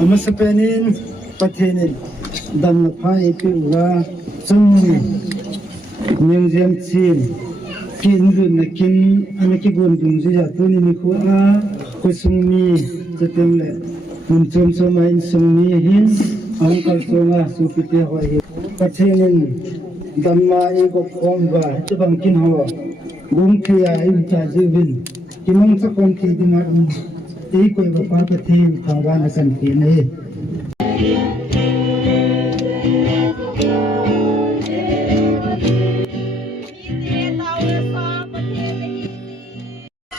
Amasapenin pathenin dam phai piwa sumni museum chin kin dun kin anaki gon dun ja tuni ni khu a kusumni jatemle mun chom somai sumni hin angkal songa supite hoi pathenin damma e ko khomba chabang kin hawa bung khia in cha jibin kimong sa kon ki dina ei koi ba pa pathin thangwa na san ti nei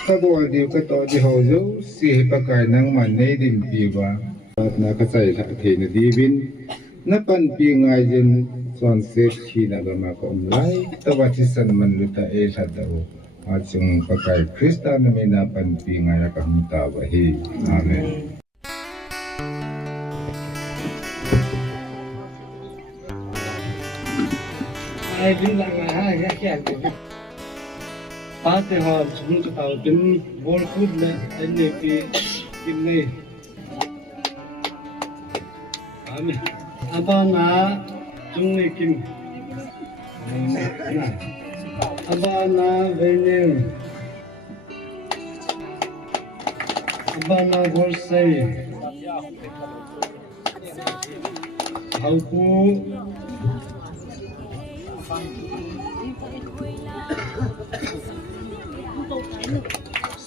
Kabol diu ka to di hozo si pakai nang man nei dim pi ba na ka sai tha the na di win na pan pi ngai jin son se chi na ga ma ko lai tawati san man lu ta e tha da o a chung pakai krista na me na pan pi ngai ka hum ta ba hi amen ai bin la ma ha ya kya पाते हो झुम का दिन बोल कूद ले अन्य के किन्ने हमें अबाना जुंगे किम अबाना वेने अबाना गोरसे हाउकू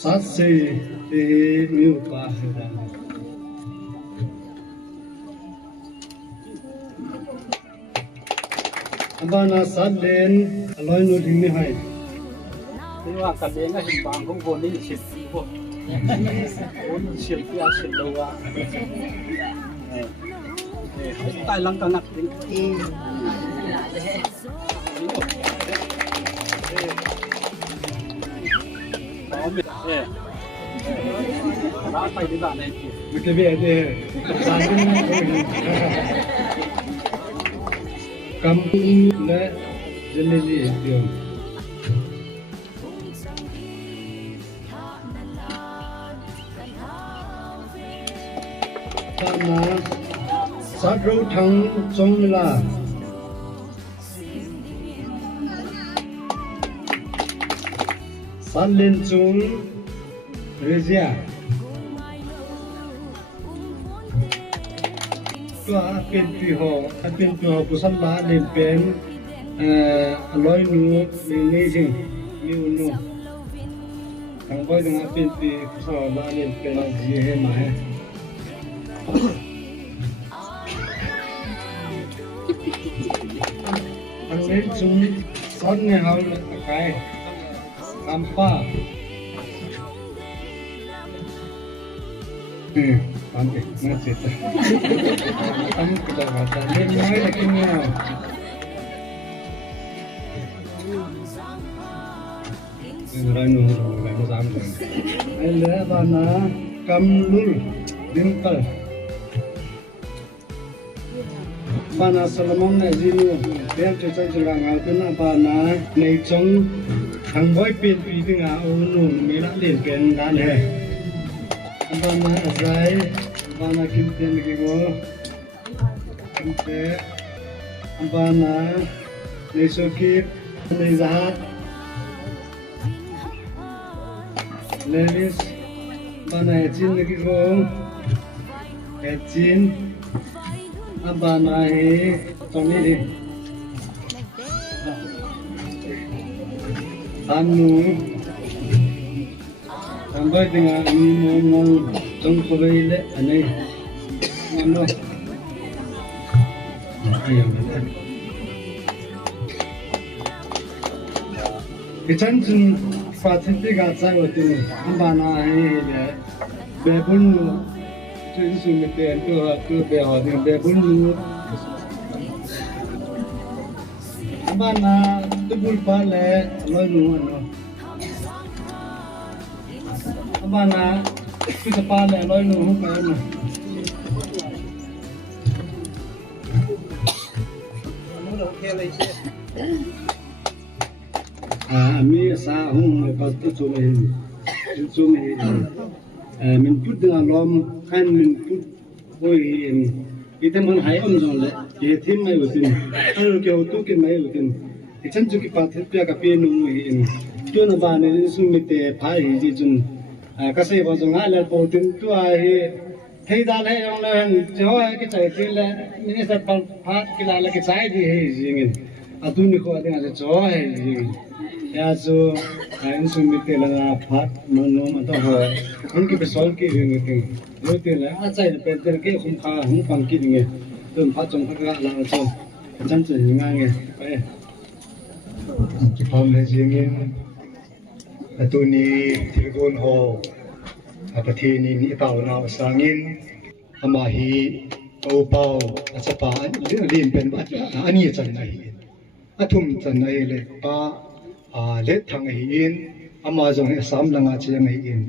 sát se te miu pa da abana sát len aloi no ding ni hai ni wa ka le na hin bang kong ko ni chit ko on chit ya chit lo wa tai lang ka nak ding Ra phải đi bạn này chị. Mình cái việc này sáng cầm đấy dân lên gì đường ta mà sát râu thắng trong là sát lên xuống Rezia ตัวเป็นปีหอเป็นปีหอปุสันลาเล่นเป็นร้อยนูนี่จริงมีอุนูทางบ่อยต้องเป็นปีปุสันลาเล่นเป็นจีเฮมาให้อันนี้จุงสอนเนี่ยเขาใครทำป้าทำเองน่าเสียดายทำก็ได้ว่าแต่เล่นน้อยแต่กินเงาเราหนูเราไม่ซ้ำกันไอ้เล่บ้านนะกำลุลดิมเปิลบ้านนะสลามอนในจีนูเดี๋ยวจะใช้จรังเอาตัวน่ะบ้านนะในจงทางบ่อยเป็นปีถึงเอาหนูไม่ละเล่นเป็นด้านเลยบ้านนะอะไรบ้านนะกินเต็มกี่โมกินเต็มบ้านนะในโซกิปในซาดเลวิสบ้านนะเอจินกี่โมเอจินบ้านนะเฮตรงนี้ดิอันนู้Sampai dengan ini mau tunggu beli ane mana ayam kita jun fatih tiga saya itu ambana ini bebun tu sumber tu behar dengan bebun ambana tu bulpale lalu manaบ้านนะคือจะปาแหล่ร้อยหนูไปนะมีสาหุ่งก็ตุจุเองจุเองมันพูดถึงอารมณ์ขันมันพูดโอ้ยอีแต่มันหายอมจงเลยเกี่ยทิ้งไม่หมดจริงถ้าเราเกี่ยวตู้กินไม่หมดจริงอีฉันจุกิปาทิพย์เปียกับเปียนุ่งเองจนบ้านนี้สุ่มมิเตพายจริงก็สิบ่จงหาแล้วปูตินตัวให้ดาเลยองเลยจ่อให้ใจติเลยมินิสเตอร์พาดกิลาละกิใจดีจริงๆตุนิโคอะเนี่ยจ่อให้จริงยาซูอินซุมิเตละพาดมันโนมันต้องหามันกิไปสอนกิจริงๆรู้ติละใจเป็นเตเกคุ้มค่าหุ่นฟังกิจไงต้นพาจงพักละละจงจันจะยังไงไปที่พร้อมเลยจริงๆตัวนี้ที่โกนหอประเทศนี้นี่เต่านาสางินอามาฮีโอเปาอาจจะป่าเรียนเป็นอันนี้จันไออาทุ่มจันไอเลยป้าเล็ดทางไออินอามาจงให้สามลังอาเจียงไออิน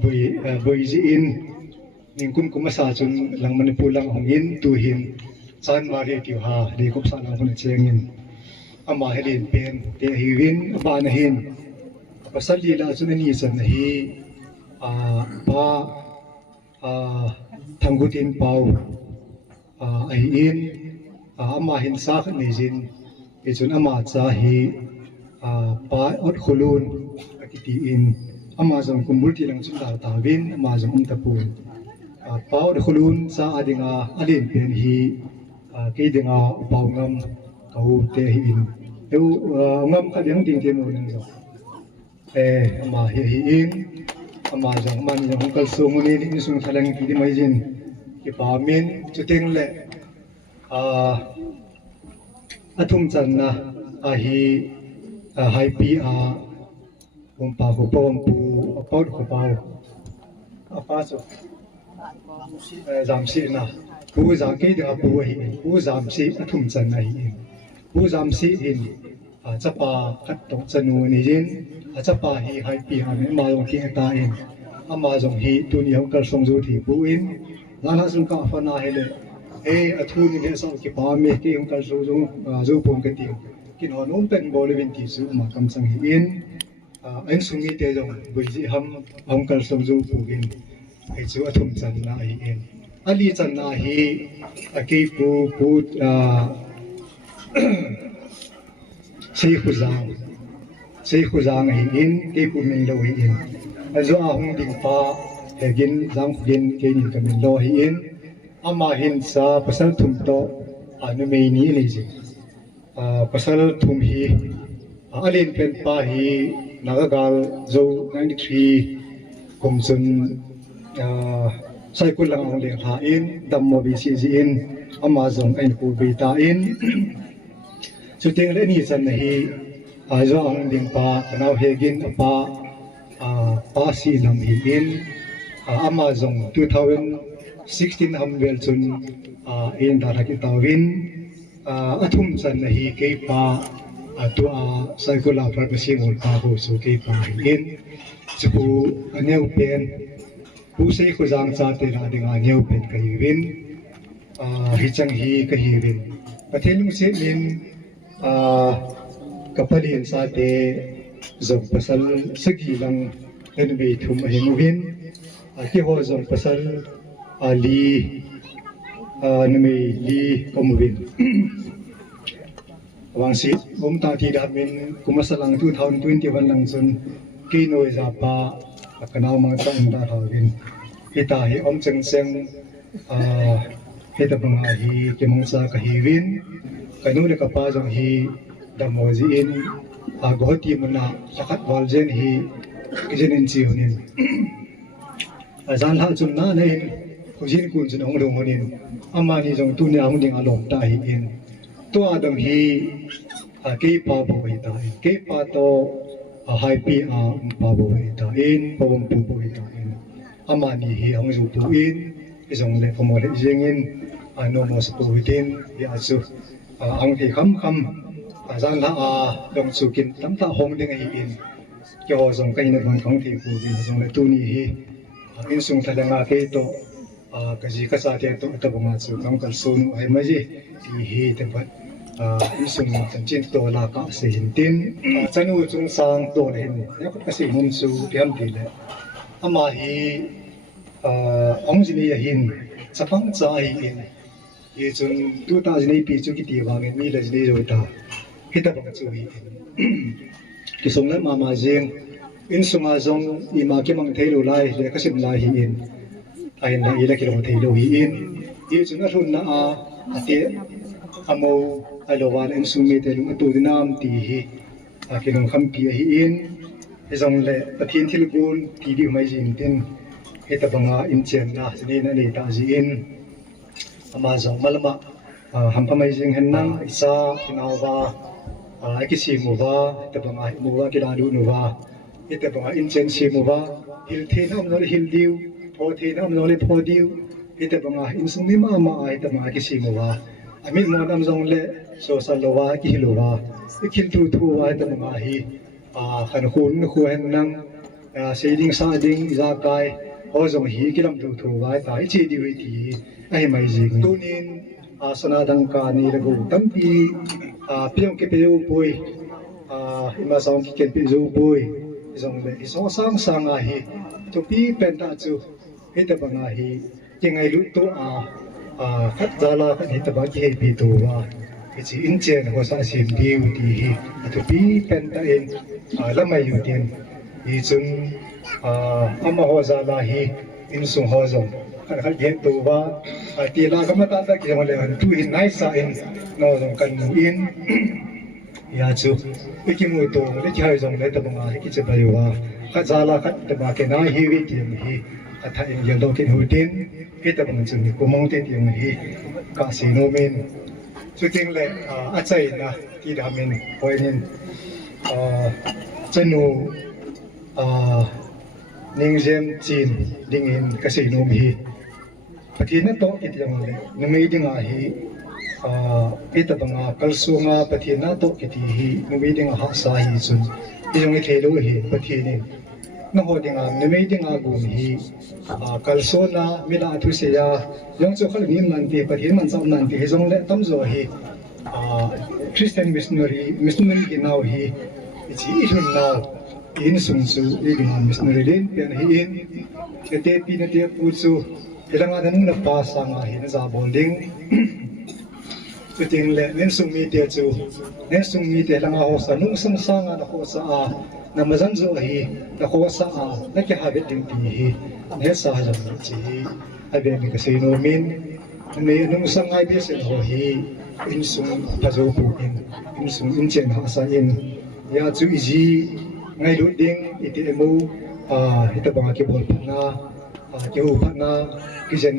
บุยจีอินนิ่งกุมกุมสาจนลังมันปูลังของอินตูหินจันวารีติวหาดีกุบสาลังคนเจียงอินอามาให้เรียนเป็นเตหิวินบานหินภาษาลีลาจุนนี้สันฮีป้าทางกุตินเปาไออินอามาหินซากนิจินจุนอามาจาฮีป้าอดขลุนกิติอินอามาจงกุมบุตรีลังจุนดาวตาวินอามาจงตะปูนป้าอดขลุนซาอดิงาอดินเป็นฮีกีดิงาเปางำเขาเตหินดูงำขัดยังติงเทมูนังจงอามาเฮีอินอามาจงมันจงกัลส่งนี้นี่ส่งทะเลงที่ไม่จินที่ป่ามินจุดเต็งเล่อาทุ่มจันนะฮีไฮปีผมป่าผมปอมปูปอดผมเปาป้าสุจำสินะปูจำกี่เดือนปูหินปูจำสิอาทุ่มจันนะหินปูจำสิหินจะป่าคัดตกจนูนี่จินจะป่าฮีไฮปีไม่มาลงที่ตาอินอามาจงฮีตัวนี้เขากระทรวงจุที่ปูอินแล้วนั่นสุนก้าฟันนาเฮเลอาทุนนี่เนี่ยสังเกตป่ามีที่เขากระทรวงจุพงกติกินหัวนุ่มเป็นบริเวณที่สูงมากำสังฮีอินอันสุมีเตจงบุยจีhamกระทรวงจุปูอินไอจูอาทุ่มจันนาฮีอินอาลีจันนาฮีกีปูซีขุจางฮีอินกีปูมิงโลฮีอินอาจูอาหงดิงฟ้า hegin zang khugin ke ni kamin lo hi in ama hin sa pasal thum to anu me ni le ji pasal thum hi alin pen pa hi nagagal zo 93 komsun sai kul lang le ha in dam mo bi si ji in ama zong en ku bi ta in chu ting le ni san hi zo ang ding pa kanau hegin pa pa si nam hi in ama zong 2016 hamvel chun in da ki tawin athum san hi ke pa tu sai kul la par si mol pa ho so ke pa in chu aneu pen pu sei khu jang cha te la dinga aneu pen ka hi win hi chang hi ka hi win pathelung se min kapalin sa te zong pasal sagi lang en be thum a hing win ki ho zong pasal ali nme li komwin wang si ta ti da min kumasalang 2021 lang sun ki noi za pa kanau ma ta da hawin hita hi om cheng seng hita bang hi ke mong sa ka hi win kanu le ka pa jong hi damoji in gohti muna sakat waljen hi kijenin chi honin azan ha chun na nei kujin kun chun ong rong honin ama ni jong tu ne ang ding alom ta hi in to adam hi ke pa bo hi ta ke pa to hai pi pa bo hi ta in pom pu bo hi ta in ama ni hi ang ju pu in jong le pom le jeng in no mo sa pu tin ya chu ang thi kham azan la dong chu kin tam ta hong ding hi in kyo jong kai na bang thong thi pu bi jong le tu ni hi in sung tha nga ke to ka ji ka sa te to ta bang chu kam kal sun ai ma ji ti hi te bat in sung tan chin to la ka se hin tin chanu chung sang to le hin ya ka se hum su piam ti le ama hi ong ji ni hin chapang cha hi in ye chun 2008 pi chu ki ti wa nge mi le ji ro ta hita bang chu hi ki song le ma jeng in sunga zong i ma ke mang thei lo lai le ka sim lai hi in ai na i le ki lo thei lo hi in ye chun a run na ate amo ai lo wan in sung me te lu tu dinam ti hi ki long kham pi hi in zong le pathin thil gun ti di mai jin tin hita banga in chen na jini na ni ta ji in ama zong malama ham pa mai jing hen nang isa inawa ai ki si mu wa ta banga mu wa ki la lu nu wa ita banga in chen si mu wa hil the nam no hil diu pho the nam no le pho diu ita banga in sung ni ma ai ta ma ki si mu wa ami mo nam zong le so sa lo wa ki lo wa ikil tu wa ta ma hi khan hun khu hen nang shading sa ding za kai ho zong hi ki lam tu wa ta chi di wi ti ai mai jing tunin sana dang ka ni le go tampi piong ke peu pui ima song ki ken pi zu pui zong le so sang hi to pi pen ta chu hita banga hi kengai lu to khat zala khat hita ba ki pi to wa chi in chen ho sa sim diu ti hi to pi pen ta in lamai yu tin hi chun ama ho zala hi in sung ho zong khat gen to wa ti la ka ma ta ki jong le tu hin nai sa in no jong kan in ya chu ikimu to le chai jong le ta banga ki che ba yo wa khat zala khat ta ba ke na hi wi ti hi atha in yel do kin hu tin ki ta bang chu ni ko mong te ti hi ka si no min chu ting le a chai na ti da min poi nin chanu ning jem chin ding in ka si no mi pathina to ki ti jong le na me ding a hi ita banga kalsunga pathina to ki ti hi no me ding ha sa hi chun ti jong le thelo hi pathini na ho dinga ne me dinga gun hi kalsona mila thu se ya yong chu khal nim nan ti pathin man sam nan ti jong le tam zo hi Christian missionary ki now hi chi irun na in sung su igman missionary den pian hi in te pi na te pu chu ilanga dan na pa sa nga hi na za bonding chu ting le nen sung mi te chu nen sung mi te langa ho sa nung sang sang na ho sa namazan zo hi na ko sa na ki habit ding ti hi ne sa jam chi abe mi ka sei no min me nung sang ai bi se ho hi in sung pazo pu in sung in chen ha sa in ya chu iji ngai lu ding iti emu ita bang ki bol na ki hu na ki jen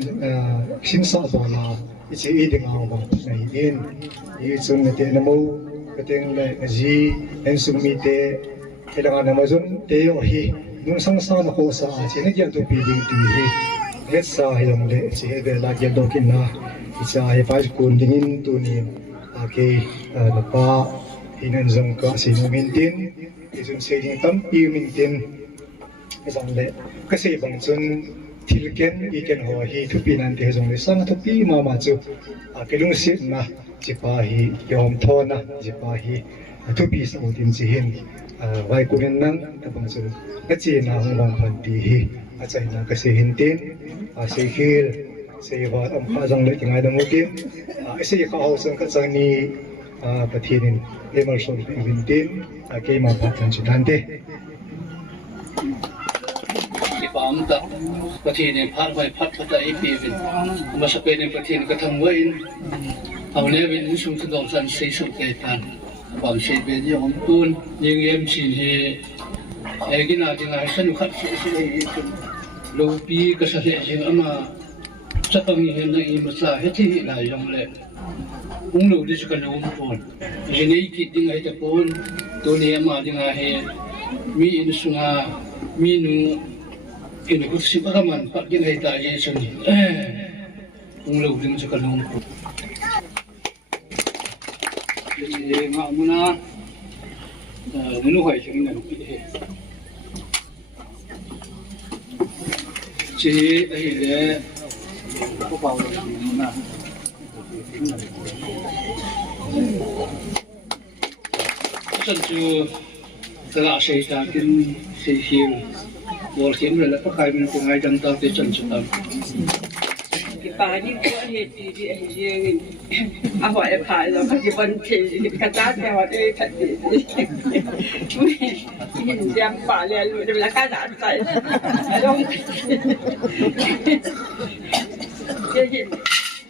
sin sa ba na ichi i ding ang ba nei in i chung ne te na mo kateng le ji en sung mi te kailangan na mazun te o hi nung sang sa na ko sa chi ne gyal to pi ding ti hi het sa hayam le chi he la gyal do kin na isa ai pa kun dingin tu ni ke na pa hinan zong ka si no min tin isung se ding tam pi min tin isang le kasi bang chun thilken iken ho hi thupi nan te jong le sang thupi ma ma chu kelung sit na chipa hi yom thona chipa hi thupi sa utin chi hin vai kunen nang tabang chu kachi na hong bang phan ti hi achai na kasi hin tin se khil se wa am kha jong le kingai dang utin se ka ho sang ka chang ni pathinin emerson vin tin ke ma pa chan chi dan te pam ta pathine phat vai phat phata e pi vin ma sa pe ne pathine ka thang wain au le vin sung thu dong san sei su ke tan pam sei be ji hom tun ning em chin he e gina jinga san khat se lo pi ka sa le jing ama chapang ni hen na i ma sa he thi la yong le ung lo dis ka no pon jenei ki ding ai ta pon to ne ma dinga he mi in sunga mi nu ini kursi pakaman pak dia kita ye sini unglo ding sekalung ini ngak muna nunu hai sing na rupi he ci ai le ko pau muna senju tengah saya kin sihir bol hiểm rồi là có khai mình cùng ai đăng tao tới chân chúng ta cái bà đi qua hết đi riêng à hỏi em phải rồi cái vấn đề cái giá theo đây thật gì nhìn xem bà liền luôn là cái giá phải không cái gì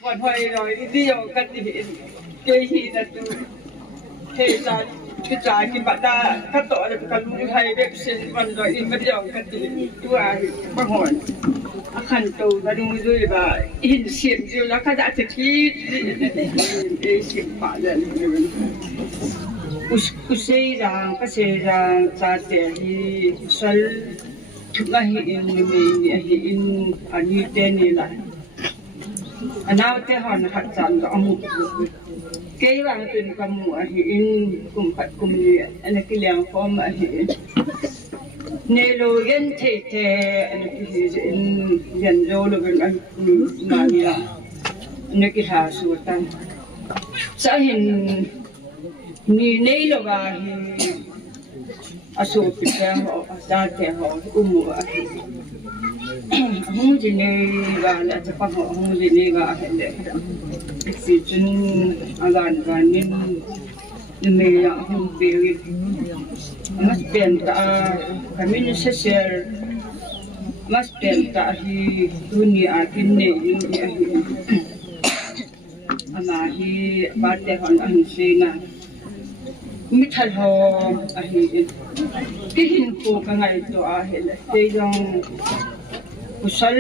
còn hồi rồi đi vào cái gì cái gì là từ thế ra cái trái cái bạn ta cắt tỏi được cái lúa hay đẹp xinh văn rồi in bắt đầu cái gì tua băng hỏi khăn tàu và đúng rồi và in xiêm rồi là cái đã thực thi để xiêm phá lên cái xây ra ra để đi sel chúng ta in anh như thế này là anh nào thế họ nó phát triển cái ông cái là từ cái mùa hiện cùng phát cùng gì anh cái liang form hiện nêu lô yên thế anh cái yên lô là cái anh mà nhá anh cái hà suốt tan sao hiện nêu lô là aso pita ho ta te ho mùa không gì này và là cho các họ không gì này và hiện đại thì chúng agan và nên mình là không biết mas pen ta kami ni share mas pen ta hi dunia kini ni ama hi parte hon an sina mi thal ho hi ki hin ko ka ngai to a hele te jong kusal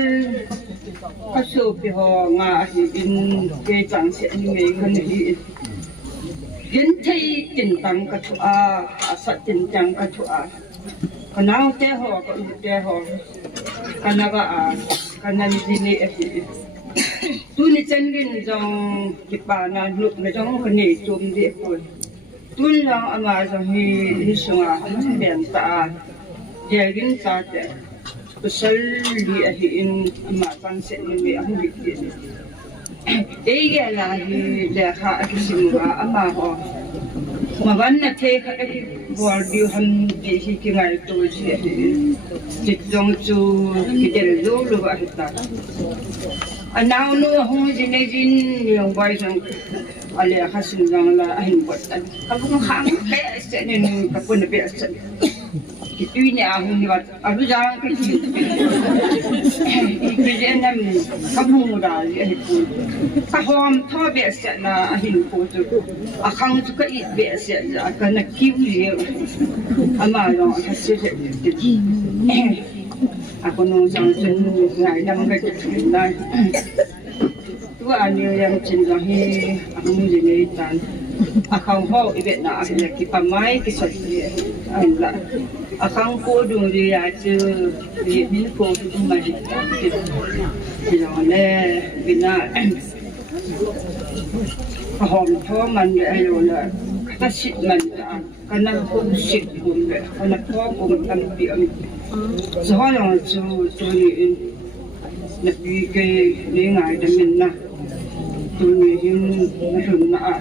kaso pi ho nga hi in ke chang se ni ngai khan hi yin thei tin tang ka thu a sa tin chang ka thu a kanao te ho ka u te ho kanaga a kanan ni hi tu ni chen gin jong ki pa na lu na jong ka ni chum de ko tu la ama jong hi ni sunga ben ta ye gin sa te kusal li hi in ama pan se ni ang bi Ege la hi le kha akisimwa ama ho mawan na the kha ki bor bi han bi hi ki ngai to ji ji jong chu ki del lo lo ba ta anau no ho ji ne jin yong bai jong ale kha sin jong la hin bot tan ka bu khang pe se ne ni ka pun be se Ini aku ni aku jangan kecil. Kerja ni kamu muda itu. Kahom thau biasa na ahin foto. Akang suka it biasa akan nak kiwi. Amalong hasil. Aku nunggu ngai dalam kerja na. Tu ane yang cinta he aku menjadi tan. Akang ho ibet na akhirnya kipamai kisahnya. Allah. Akang ko dung dia tu dia bin ko tu mai. Dia le bina. Kahom tho man ayo la. Kata sit man kana ko sit pun le. Kana ko pun kan pi am. Soalnya tu ni nabi ke ni ngai dah minna. Tu ni hin na.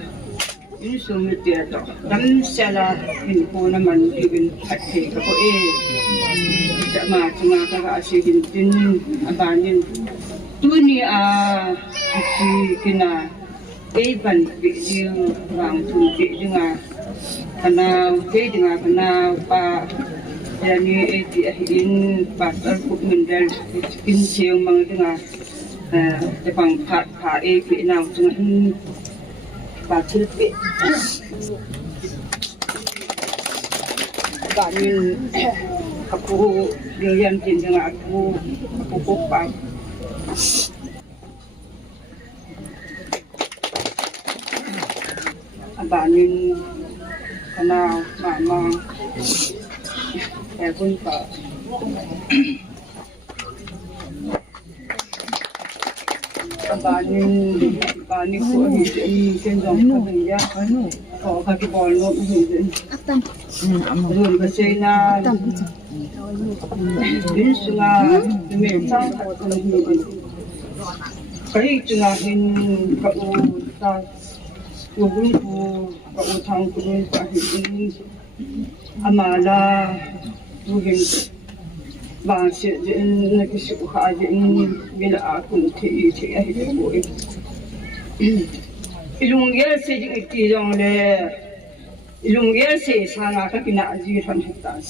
Ini semua tiada. Dan salah info naman ibin hati kako tidak macam apa asyik tin abanin. Tu ni si kena ban video orang tu dengan kena pa yani in pasal kuk mendal in siang mang dengan tepang kat nau dengan Bacil pe. Bani aku dia dengan aku kopang. Bani kana mama pun pa. Bani ko ini sendong kerja. Oh, kaki bolong ini. Belum bersena. Ini sungai memang kalau ini. Kali sungai kau tak turun kau tang turun kaki ini. Amala turun. Bangsa jen nak suka jen bila aku ti ahibu. Ilungnya sejak jong le, ilungnya sana kaki nak jiran hitam.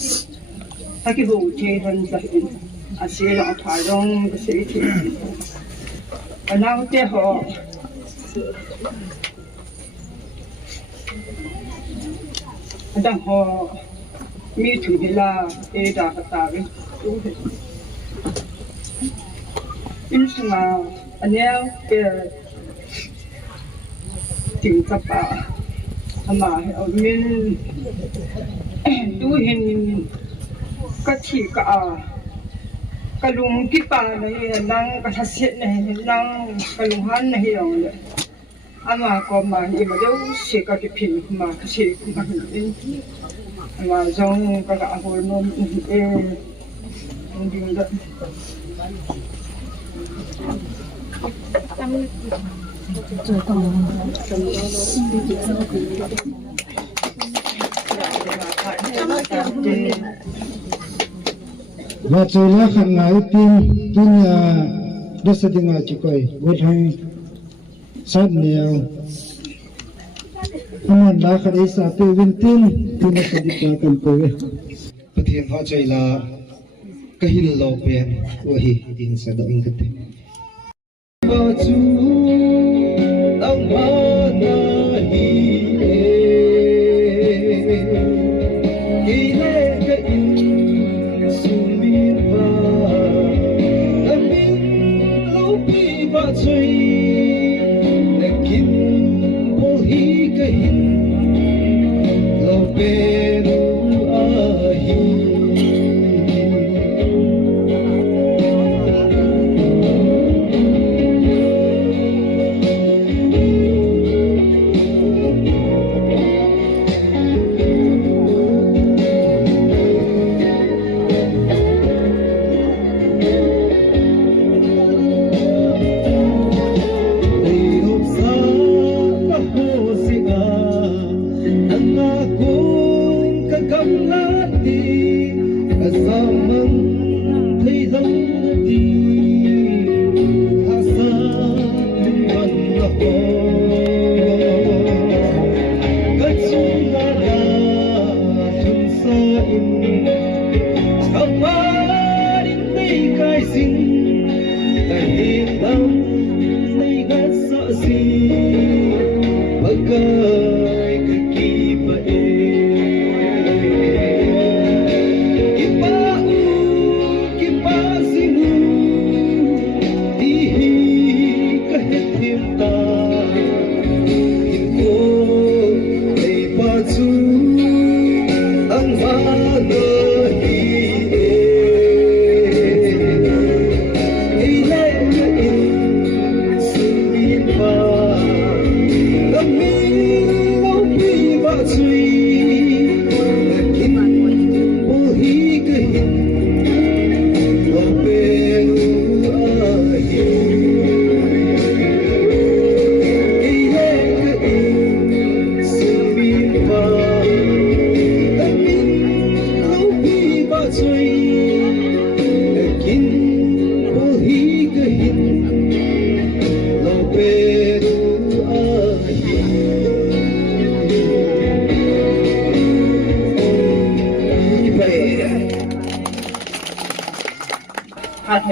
Kaki bukti dan bahin, asyik orang parong bersih. Anak teh ho, ada ho, mitu bila eda katawi. Ini semua anel ke tingkat sama min tu hin kecil kalung kipa ni nang kasasit ni nang kalungan ni yang le ama ko ma ni ma do si ka kipin ma kasi ma ni ama jong ka ka ho no nding da Wacula kan ngai punya dosa dengar cikoi buat hai sad niau aman dah kan isa tu wintin punya sedikitkan kowe Pathian ho chaila kahil lo pen wahi din sa daing kate Bacu ang manahi Ile ka sumin pa Amin lupi bacui Nakin bolhi kahin Lo pero ahi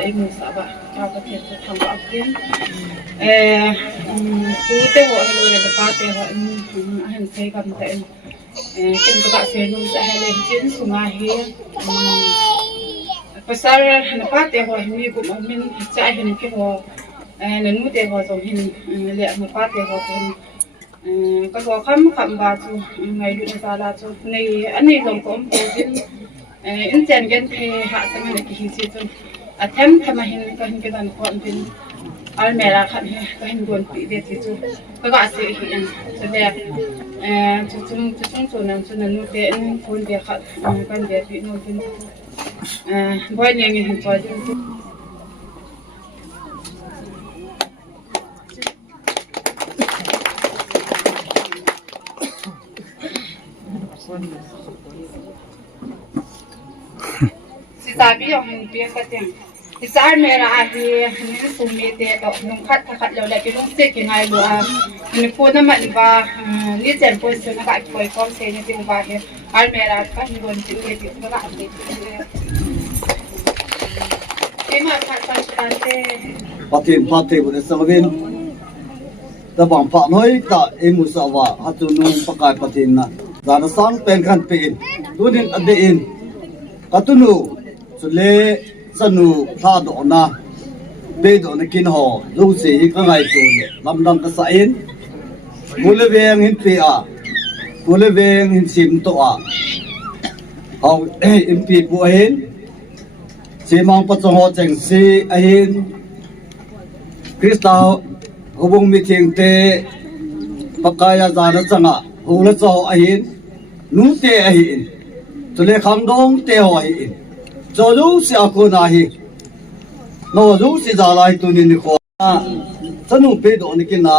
ai musa ba ta ba te thang ba kin ku te ho hello le pa te ho han sei kam te kin ka se nu sa hele chin sunga he pasar na pa te ho mi ku min cha hin ki ho na nu te ho so hin le na pa te ho hin ka ho kham ba chu ngai du sa la chu nei ani long kom po din in chen gen the ha sa ma ki hi si chu attempt thama hin ka hin ke dan ko din al mera khan he ka hin gon pi de ti chu ka ga se hi an so de chu nam chu na nu te in phone de khat kan de pi no din boy ne ngi hin choi din sabi yung pia ka ting isar mera ahi ni sumite to nung khat lo la kilong se ki ngai lo ni po na man ba ni chen po se na ka koi kom se ni ting ba he al mera ka ni gon ti ke ti ba ati ke ma khat san te pati bu sa vin ta bang pa noi ta emu sa wa hatu nung pakai patin na dan sang pen khan pin tunin ade in katunu le sanu tha do na be do na kin ho lu se hi ka ngai tu le lam dam ka sa in mule veng hin pe a mule veng hin sim to a hong im pi bu hin se mang pa chong ho cheng si a hin kristao hubung mi thing te pakaya jana changa hula cho a hin nu te a hin to le khang dong te ho hi in cho du si ako na hi no du si za lai tu ni ko sanu pe do ni kin na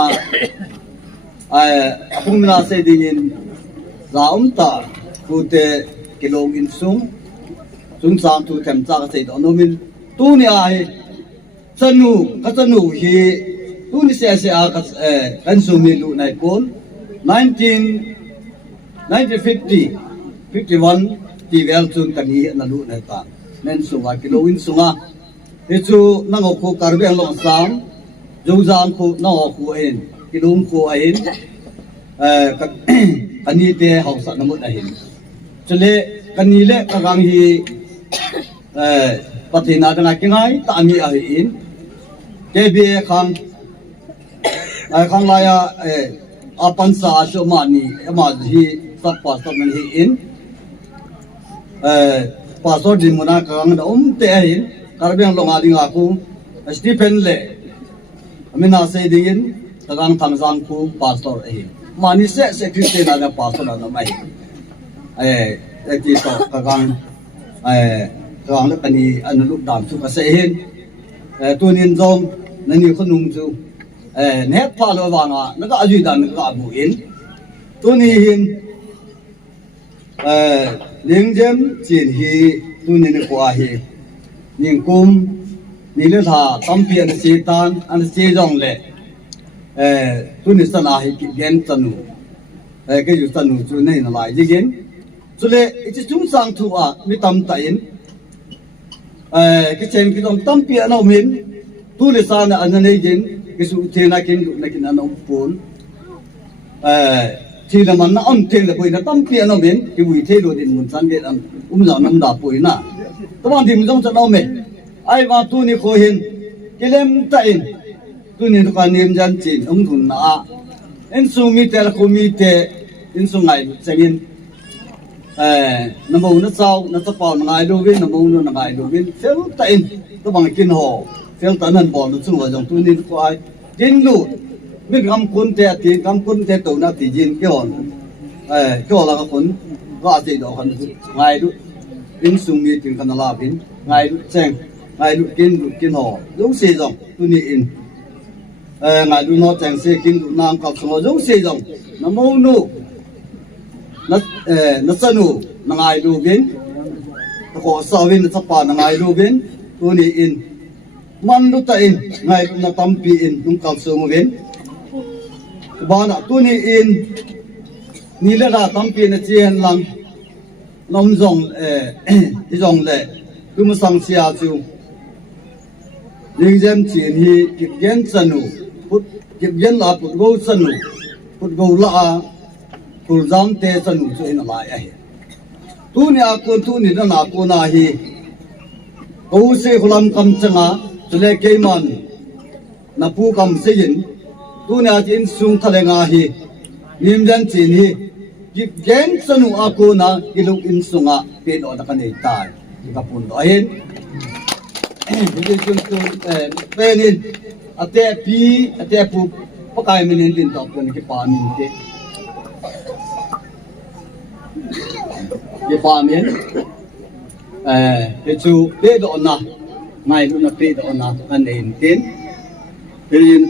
apung na se ding in za ta ku te kilong in sung sam tu them cha ka se do no min tu ni ai sanu hi tu ni se a ka kan su mi lu nai kon 1950 51 ti vel chun kan hi na lu nai ta nen sunga kilowin sunga he chu nang ko karbe long sam jozang ko na ko en kilom ko en kani te hausa namut ahin chule kani le kagang hi patina dana kingai ta ami a in kebe khang la ya apan sa so mani ma hi sap pa man hi in pastor di muna kang da te hin karbeng longa dinga ku Stephen le amina se dingin tagang thamjang ku pastor mani se christian na pastor na mai ti to kagang kagang le pani an lu dam chu ka se hin tunin jom nani khunung chu ne pha lo wa nga na ka aju dan ka bu in tuni hin ling jem chin hi tuni ne kwa hi ning kum ni le tha tampi an se tan an se jong le tuni sana hi ki gen tanu ke yu tanu chu nei na lai ji gen chu le ichi chung sang thu a mi tam ta in ke chen ki dong tampi an min tu le sana an nei gen ke su the na kin an pon thì là mà nó ăn thì là bởi nó tâm tiền nó biến cái vị thế rồi thì muốn sang cái ăn giờ năm đạp bởi na các bạn thì mình trong trận đâu mày ai vào tu ni khôi hiền cái lem tay tu ni cái niệm dân chín ông thun na en su mi te là cô mi te en su ngày sang in nó màu nó sao nó sắp vào ngày đầu tiên nó màu nó ngày đầu tiên phèo tay các bạn kinh hồ phèo tay nên bỏ nó xuống vào trong tu ni có ai đến lụt mình cầm quân thế thì cầm quân thế tổ na thì nhìn cái hòn cái hòn là cái quân có gì đó hòn ngày lúc in sung mi tiếng khăn là pin ngày lúc sen ngày lúc kiến hồ giống xe rồng tôi nghĩ in ngày lúc nó sen xe kiến lúc nam cọc xong giống xe rồng nó màu nụ nó sơn nụ nó ngày lúc biến nó có sao biến nó sắp vào nó ngày lúc biến tôi nghĩ in man lúc ta in ngày lúc nó tâm pi in lúc cọc xong biến bana tuni in nila da tampi na chen lang nom zong i zong le kum sang sia chu Ning jam chin hi kip yen sanu put kip yen la put go sanu put go la kul jam te sanu chu in la ya hi tu ni a ko tu ni na ko na hi ko se khulam kam changa chule ke man na pu kam se yin tu ni a chin sung thalenga hi nim jan chin hi kip yen sanu a ko na iluk in sunga pe do ta kan ei tai ka pun do hin penin ate pi ate pu pakai minin din top kon ki pa min te ye pa min chu pe do na ngai lu na pe do na kan in tin penin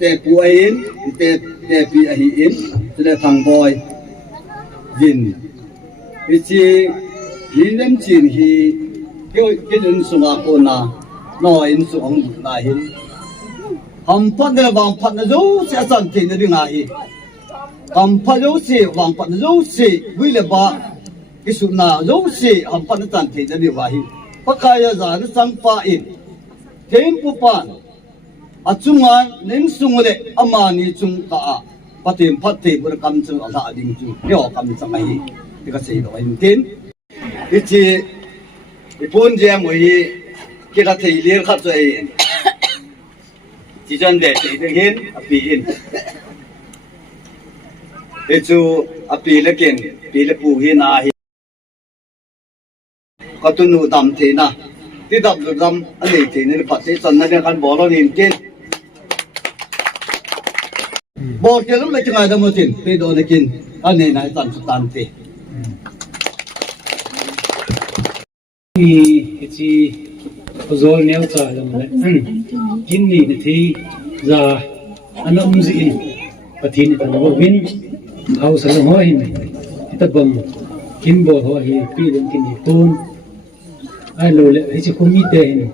te pu in te pi a hi in te thang boy din chi linem chin hi cái in sung a ko na no in sung na hin ham pat de wang pat na zo se san tin de nga hi ham pat zo se wang pat zo se wi le ba ki su na zo se ham pat na tan tin de wa hi pa ka ya za na sang pa in kem pu pan a chunga nin sung le ama ni chung ka a patim pat te bu kam chung a la ding chu yo kam chang hi ti ka se do in tin ti Ipun jam wi kita thei lir khat zo ai chỉ chân để chỉ được hiến api in để chu api là kiện pi là pu hiến à hi có tu nu đam thế na tí đập được đam anh ấy thế nên phát sẽ chân nên kan bỏ nó nhìn trên bỏ cái lắm là chẳng ai đâu mà tin pi đồ này kin anh ấy này tan thế chỉ rồi nêu trả là một kinh nghiệm thì giờ anh ông gì và thì người ta nói vin hậu sản xuất hoa hình ta bằng kinh bò hoa hình pi đến kinh nghiệm tôn ai lôi lại hay chỉ không biết tên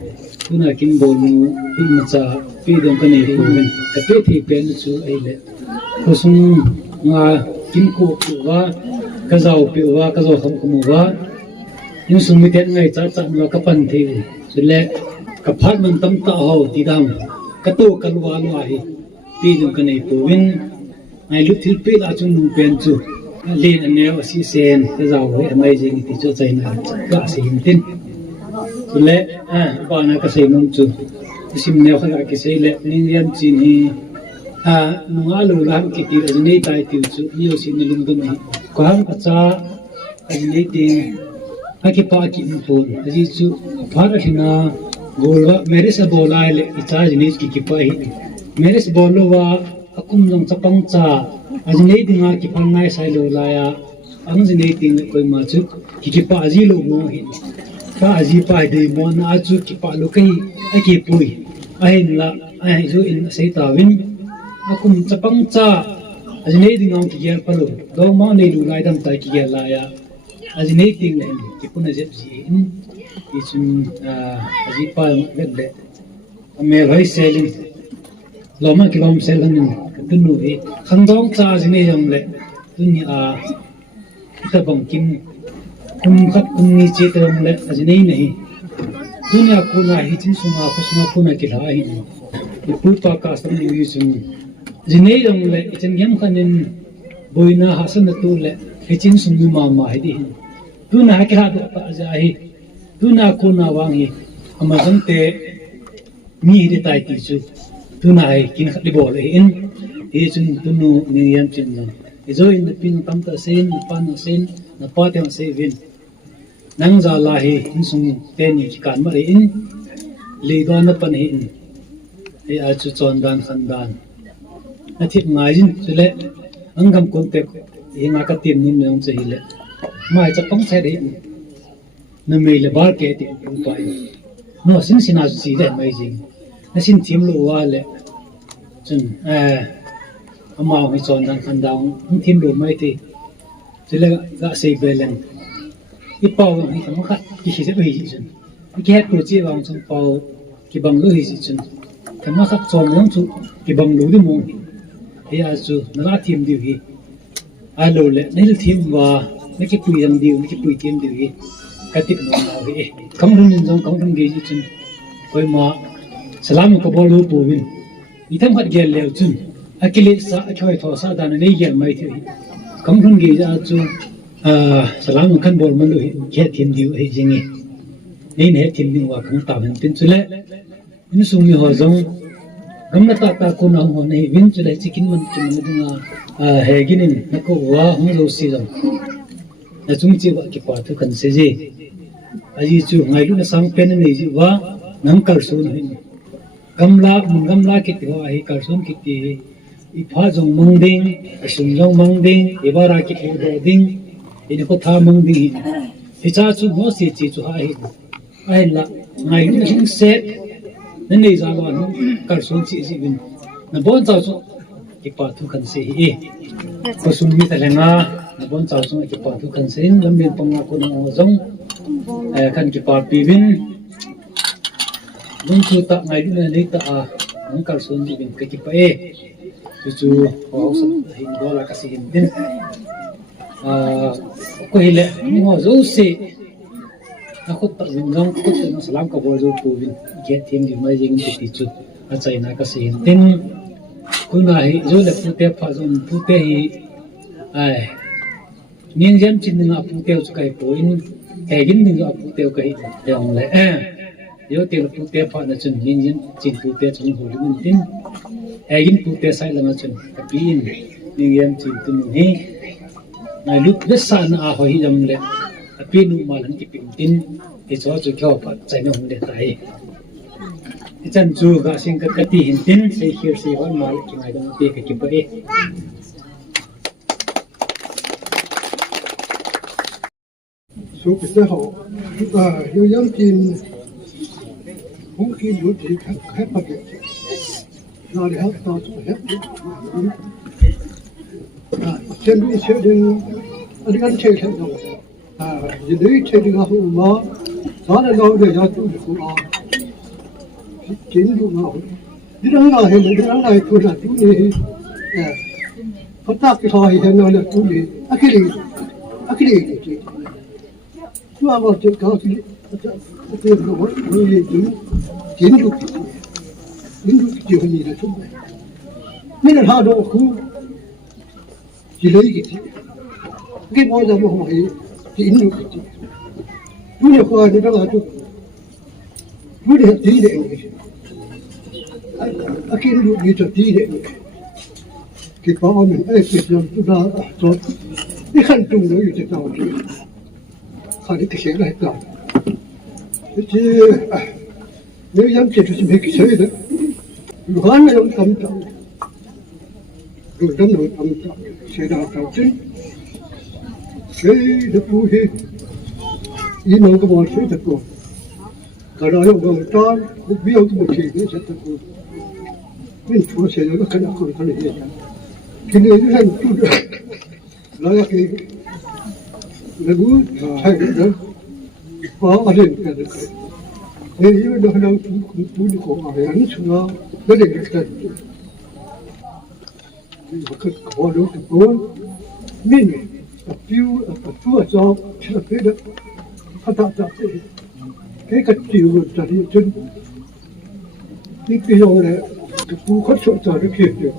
tu na kinh bò nu pi mà trả pi đến cái này thì mình cái pi thì bên chú ấy lệ có sung nga kinh cô và cái giàu không và nhưng sung mi tên ngày chắc là các phần thì rồi lệ các phát mình tâm tạo hậu thì đam các tổ các loa loa hi pi dùng cái này phụ huynh ngày lúc thiếu pi là chúng mình quen chú lên anh em sĩ sen cái giàu với amazing thì cho chạy là cả sĩ tin rồi lệ bạn nào cái sĩ mong chú sim neo khai cái sĩ lệ nên em chỉ hi nung alu làm cái điều gì này tại tiêu chú nhiều sĩ nên lung tung hi có hàng cái cha cái này tiền cái pa cái phun cái chú phát ra na golwa मेरे से बोला है इचाज नहीं की पाई मेरे से बोलो वा अकुम लंग चपंग चा अजने दिंगा की पंगाई साइलो लाया अंजने तिंग कोई माचुक की पा अजी लो मो ही पा अजी पा दे मो ना आचु की पा लो कई अके पुई अहिन ला अहि जो इन सैताविन अकुम चपंग चा अजने दिंगा की गियर पलो दो मा ने लु लाई दम ता की गियर लाया अजने तिंग ने की पुना जेब जी इचुन अजी पा लेले अमे भाई सेलिंग लोमा की लोम सेलन तुनु ही खंदोंग चा जिने यमले तुनि तबंग किम कुम खत कुनी चेत यमले अजने नहीं दुनिया कुना ही चिन सुमा कुसमा कुना की ला ही ये पुपा का सम युजुन जिने यमले इचन यम खनिन बोइना हसन तुले हिचिन सुमी मामा हिदी तुना के हाथ अजाही tuna kuna wangi amazon te mi de tai ti chu tuna ai kin khali bol in he chun tunu ni yam chin no izo in the pin tam ta sen pan sen na pa te se vin nang za la hi in sung te ni ki kan ma re in le do na pan hi in he a chu chon dan khan dan na thip ngai jin chule angam kon te hi nga ka tim nim yong che hi le mai cha pong che de na me le bar ke ti pa no sin sina si le amazing na sin tim lo wa le chun ama mi chon dan khan daung tim lo mai ti chile ga se belen I pau ni kam kha ki se bi chun ki het pro chi wang chun pau ki bang lo hi chun kam kha chom yong chu ki bang lo di mo he a chu na la tim di hi a lo le nil tim wa na ki pu yang di ni ki pu tim di hi cái tiếp nối nào vậy không rung lên giống không rung gì chứ coi mà salam ko bolu puwin itam hat gel lew chun akile sa khoi tho sa dan nei gel mai thi kam thun ge ja chu salam khan bol man lu khe thin diu he jingi nei ne thin ding wa khang ta han tin chule in sung mi ho jong gamna ta ko na ho nei win chule chikin man chum dinga he ginin na ko wa hung lo si jong na chung chi wa ki pa thu kan se ji aji chu ngai lu na sang pen nei ji wa nang kar sun hin gamla ki ti wa hi kar sun ki ti i pha jong mang ding asung jong mang ding ibara ki ho ding in ko tha mang ding hi cha chu mo si chi chu ha hi ai la ngai lu na hing se na nei za wa no kar sun chi ji bin na bon cha chu ki pa thu kan se hi ko sun mi ta lenga na bon cha chu ki pa thu kan se lam bin pang ko na jong kan ki pa pi bin nung chu ta ngai lu na nei ta nang kar sun ji bin ki pa chu ho sa hin bola ka si hin din ko hile mo zo se ako ta nang ko ta salam ka bol zo pu bin ge thim di mai jing ti chu a chai na ka si hin din ko na hi zo le pu te pha zo pu te hi ai ning jam chin na pu te chu kai poin he gin ning pu te kai yong le yo te pu te pha na chun ning jin chin pu te chung ho lu tin he gin pu te sai la na chun ka pin ning jam chin tu ni na lu le sa na a ho hi jam le a pin nu ma lan ki pin tin e cho chu kyo pa chai na hung le tai chan chu ga sing ka ti hin tin se here se hon mal ki ngai dong te ka ki pa số cái xã hội và yêu dám tin không khi đủ thì hết bạc nó để hết to hết trên cái xe đến anh ăn chơi hết rồi giờ đấy chơi đi học mà đó là đâu để cho tôi được học chính cũng học đi đâu là hiện đi đâu là tôi là tôi đi phát tác cái thời hiện nay là tôi đi cái gì Chúa vào chuyện cao thì tiền của người chiến dục chiều gì là chúng nên là hai độ không chỉ lấy cái bao giờ mà hỏi chiến dục chú nhiều qua thì đó là chú để tí để cái dục gì cho tí để cái bao mình ấy việc làm chúng ta tốt cái khăn trùng đó thì tao chứ khởi cái chuyện này rồi, chứ nếu dám chết thì mấy cái chuyện đó, rồi hắn nó tâm trọng, rồi tâm nội tâm trọng, sẽ đào tạo chính, cái được vui hi, ý nói cái bọn sẽ thật cô, cả đó là bọn tròn, biết biết cái bọn gì nó sẽ thật cô, nên chúa sẽ nói cái nào không có gì hết, cái này nó thành chút đó là cái là bố thay đó có ở đây cái đấy nên như đó đâu cũng đi cổ ở hắn xuống nó để cái mà cứ có đó thì có mình tập phiêu tập phua cho cái đó phát tạo cái chiều rồi trả đi chân cái dòng này cái phú khất sụn cho nó kia được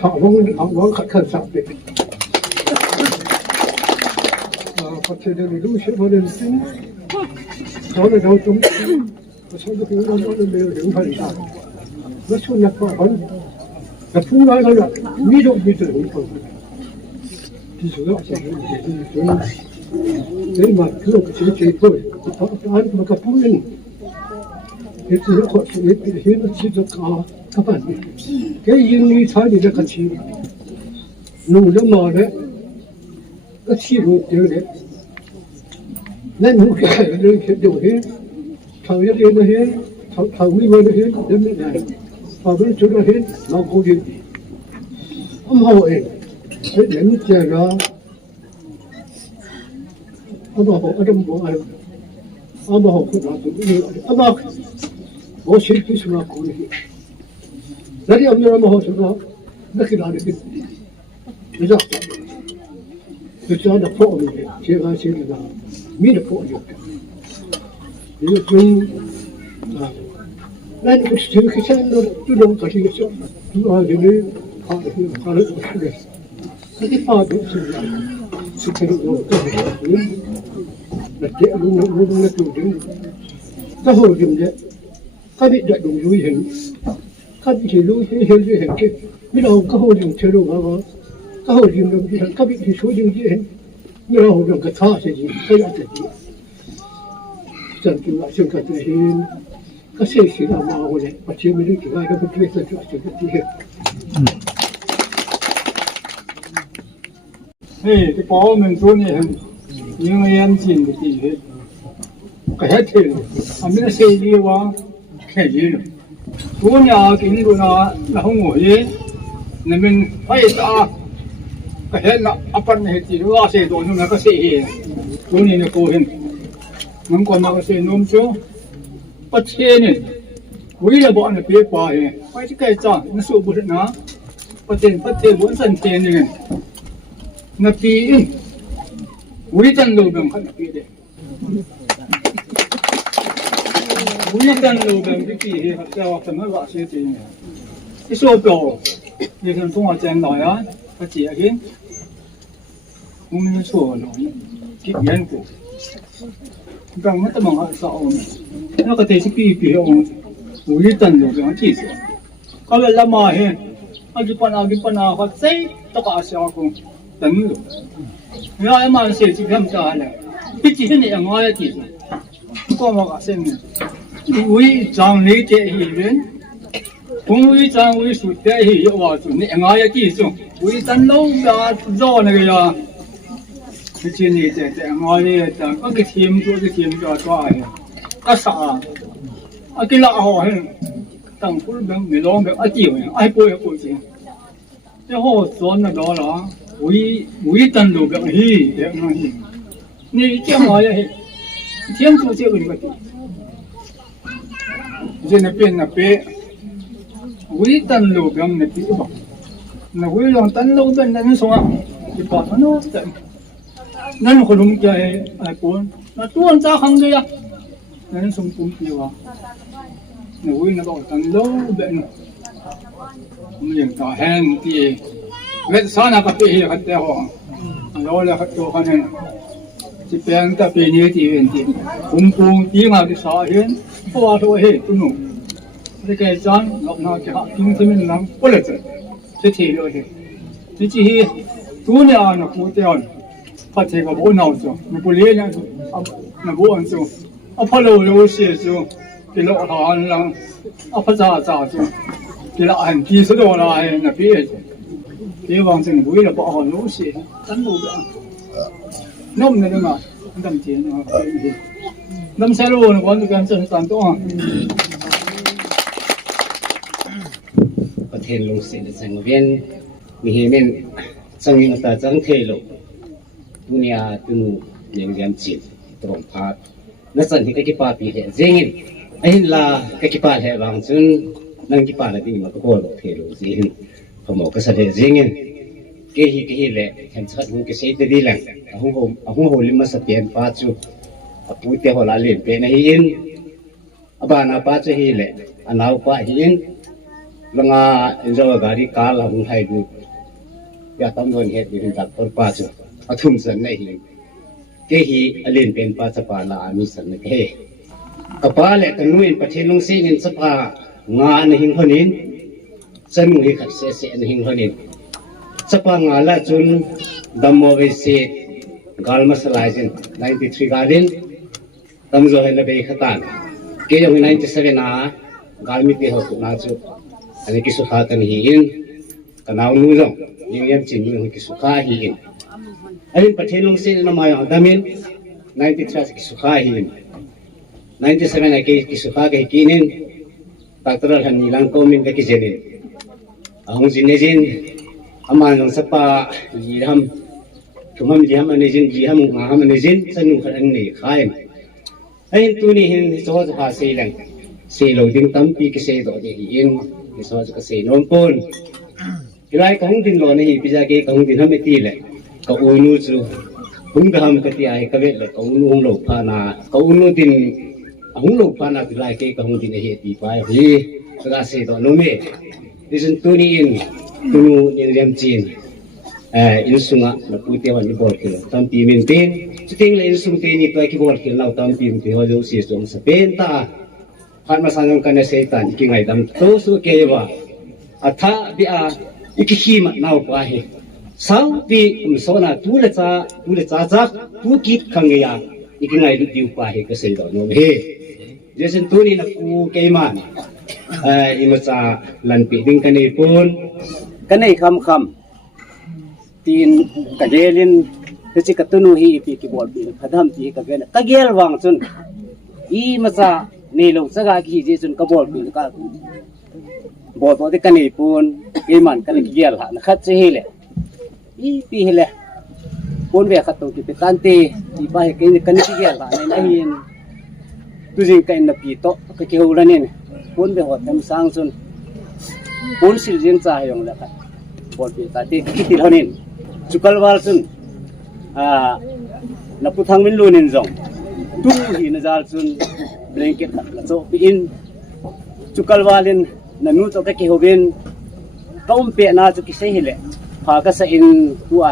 họ vong khẩn sạch đấy phát triển được đúng sẽ vào đến chính đó là đâu chúng sau cái đó nó đều đều phải làm nó xuất nhập vào vẫn là phú nói là ví dụ như thế không thì số đó sẽ đấy mà cứ cái chế thôi anh mà cái phú lên cái gì nó có sự hiện nó chỉ cho các bạn cái yên như thái thì là cái gì nụ nó mò đấy cái chi nụ tiêu đấy nên nụ cái nơi cái điều hết thằng nhất nó hết thằng nguy cơ nó hết đến cái này và bên chỗ nó hết nó cố gì ông hội cái đến chơi đó ông bảo ở trong bộ ai ông bảo cái nào cũng như ông bảo bố sĩ cái số nào cũng như đấy ông như ông bảo số nào nó cái nào được cái đó tôi cho nó phổ được chế ra chế là mi được phổ được nếu chúng 난 그렇게 생각을 뚫어 가시겠어. 아들이 가르쳐 주겠어. 그게 봐도 진짜 스스로 để luôn luôn là chủ trương các hội điểm đấy các bị đại đồng lưu hình các bị chỉ lưu hình cái biết đâu các hội điểm chơi đâu mà các hội điểm đồng thì các bị chỉ số điểm gì hình biết đâu hội điểm cái thao sẽ gì cái gì chẳng chịu lại xem cái hình các sự sự nào mà hồi đấy mà chưa mới được cái cái bất kỳ sự sự cái gì cái bảo mình số này nhưng mà em chỉ cái gì hết cái hết thì mình nó xây đi qua cái gì rồi số nhà cái này là không ngồi gì nên mình phải ta cái hết là upon hết thì nó xây đồ nhưng mà cái xây gì số này nó cố hình mình còn mà cái xây nôm số bắt xe này quý là bọn nó biết qua này phải cái gì nó số bự nó bắt tiền 4 cent tiền này nó phí 우리 단 노병 하나 비례. 우리 단 노병 비례 합자와什么话写的呢？一说表，也是中华讲老呀，他解释，我们说了，给严格，刚我怎么还少呢？那个得是比我们无一单路边记者，后来那么嘿，阿就把那个谁都搞小工等路。然后一晚写几篇下来，毕竟你我也记住，我个生呢，为张理解一人，为张为数的一话做，你我也记住，为咱老家做那个呀，毕竟你在我也在，那个team做做呀，啊啥，啊给拉好很，当初没老没啊丢呀，爱播也播钱，然后做那个了。为单路个嘿，这样嘿，你讲话也天主这个个的，这那边为单路个那地方，那为让单路个那说啊，就把它弄的，那可能在哎过，那多人咋行的呀？那送工资哇，那为那个单路个呢，我们人家很的。Met sana ka pihi khatte ho alola khatto khanen ti peng ta pe ni ti ven ti pung ti ma ki sa hen ho tho he tunu de ke chan lok na cha king thimin nang pole che ti thi lo he ti chi hi tu nya na ku te on pha the ka bo nau so ni pu le nya na bo an so a pha lo lo she so ti lo ha an lang a pha za so ti la an ki so do la he na pi别忘记为了保好路线，咱路的，那么那个嘛，那么钱啊，那么下路呢，我就干这3多啊。ประเทศลงเสียในสังเวียนมีเหตุสังเวียนตาจังเทโลตุนียตุนูเลี้ยงจีนตรงพาดนั่นสันที่กิปาปีเหตุเจงินไอ้ลากิปาเหตุบางส่วนนั่งกิปาละที่มันก็โกรธเทโลเจงินพอหมอก็แสดงเจงินเกฮีแหละแทนชัดหุ่นก็เสียดีแหละหุ่นโหลิมาสเปียนป้าจูปูเตหัวลาเล่นเป็นไอ้อินอบานาป้าจูฮีแหละอันเอาป้าฮีอินลงอาอินโจกาดีกาลหุ่นไทยดูอยากต้องโดนเหตุดินตัดตัวป้าจูอาทุ่มสันในหินเกฮีเล่นเป็นป้าสปาลาอามิสันในเฮกับป้าแหละกันนู่นประเทศลงซีนินสปางานในหินคนนี้สนุกให้ขัดเสียในหินคนนี้สปางาละจุนดัมโมเวสีกาลมาสลายจิน93การินตั้งโจให้ละเบยขตันเกี่ยวกับ97กาลมิติหัวตุนาจูอันนี้กิสุขาตันหินกันเอานูจงยิ่งยับจินยิ่งกิสุขาหินอันนี้ประเทศลงซีนนมาอย่างดามิน93กิสุขาหิน97กิสุขาเกกินินตักตระหันนิลังโกมินเกกิเจนินahong jinejin aman ng sapa jiham tumam jiham anejin jiham ngaham anejin sanu khan ni khain ain tuni hin so ha seilang seilo ding tampi ki sei do de in so ka sei non pon ilai ka hung din lo ni pija ke ka hung din ham ti le ka unu chu hung dam ka ti ai ka ve le ka unu hung lo pha na ka unu din hung lo pa na lai ke ka hung din he ti pa hi ka se to no me isun tu ni in tunu yang riam chin in sunga na pu te wan ni bol ke tam pi min pen chiting le in sung te ni pa ki bol ke lau tam pi te ho jo si song sa pen ta khan ma sangang kana setan ki ngai dam to su ke wa atha bi a ikhi ma nau pa he sau pi so na tu le cha tu kit khang ya iki ngai du tiu pa he ka sei do no he jesun tu ni na ku ke man ima cha lan pi ding ka nei pun ka nei kham tin ka gelin chi ka tunu hi pi ki bol pi khadam ti ka gen ka gel wang chun I ma cha nei lo cha ga ki jesun ka bol pi ka bol to de ka nei pun ke man ka ki gel ha na khat che hi le I pi hi le pun ve khat to ki pe kan te ti pa he ke ni kan ki gel ha nei na hin tu jing kai na pi to ka ki ho la ne pun ve hot tam sang chun pun sil jing cha yong la ka bol pi ta te ki ti honin chukal wal chun na pu thang min lu nin jong tu hi na zal chun blanket la cho pi in chukal walin na nu to ka ki ho ben kaum pe na chu ki sei hi le pha ka sa in tu a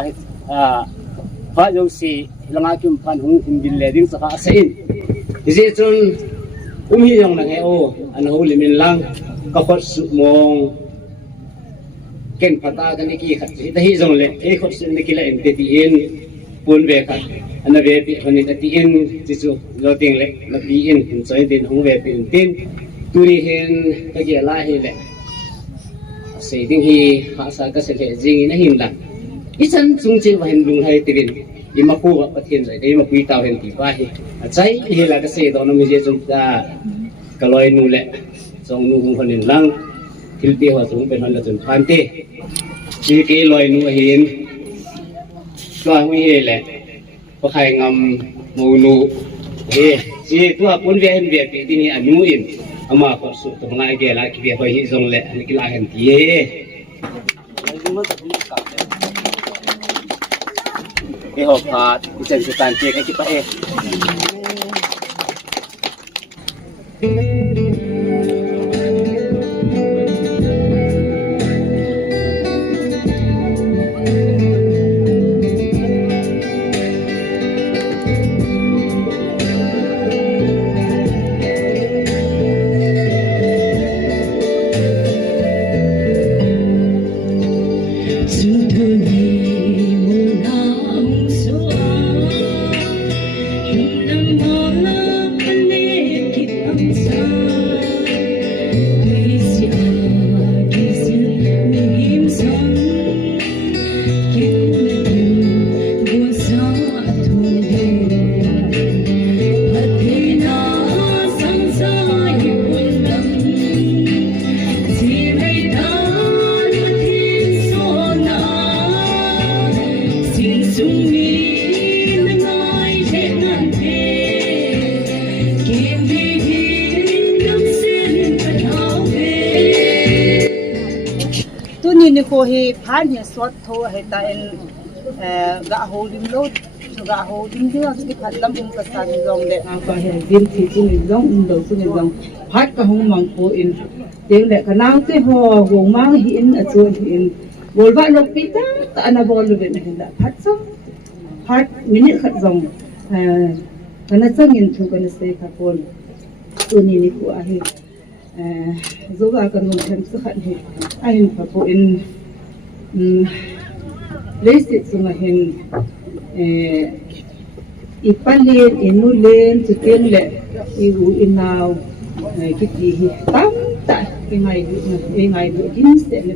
pha yo si langa kim phan hung in bil le ding sa ka sa in je chun hi yong na he o an ho li min lang ka khot su mong ken phata kan ki khat ta hi jong le e khot sin ki la en te ti in pun ve khat ana ve pi honin ti in ji chu lo ting le na pi in choi din hung ve pi tin tu ri hen ka ge la hi le sei ding hi ha sa ka se le jing in hin la I chan chung che wa hen lung hai tin I ma ku wa pathin sai dei ma pui taw hen ti pa hi a chai hi la ka se do no mi je chung ta ka loi nu le chong nu hung honin lang thil te wa chung pen hon la chun phan te chi ke loi nu hin loi hui he le pa khai ngam mu nu he chi tu a pun ve hen ve ti ni anu in ama ko su to ngai ge la ki ve hoi hi jong le ani ki la hen ti he cái hộp hạt cái chân cái tàn kia cái chip e ni ko he phan he sot tho he ta en ga holding load ga holding dia ki phat lam ka san jong le ka he din thi tu ni jong do tu ni jong phat ka hung mang ko in teng le ka nang te ho go mang hi in a chu hi in bol ba lok pi ta ana bol le ne la phat so phat minute khat jong kana chang in thu kana se ka pon tu ni ko a he zoga kan mun tham sa khat he ain pa po in lesit sunga hen ipalen inulen chicken le iu inaw kiti hi tam ta ngai du din se le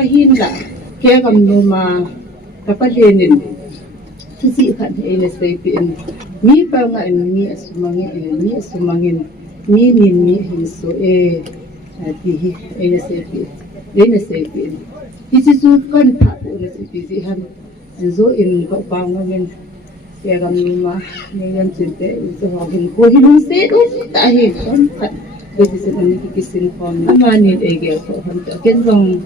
ahin la ke kam no ma kapalenin si khat he le sei pin mi pa nga mi asumangin mi hin so ti hi ene sei pin Isi su kan pa po na si pisihan zo in ko pa ngamen kaya kami ma ngayon sinte so hagin ko hinung se do ta hi kon pat kasi sa kikisin ko amanin egel ko hanta ken jong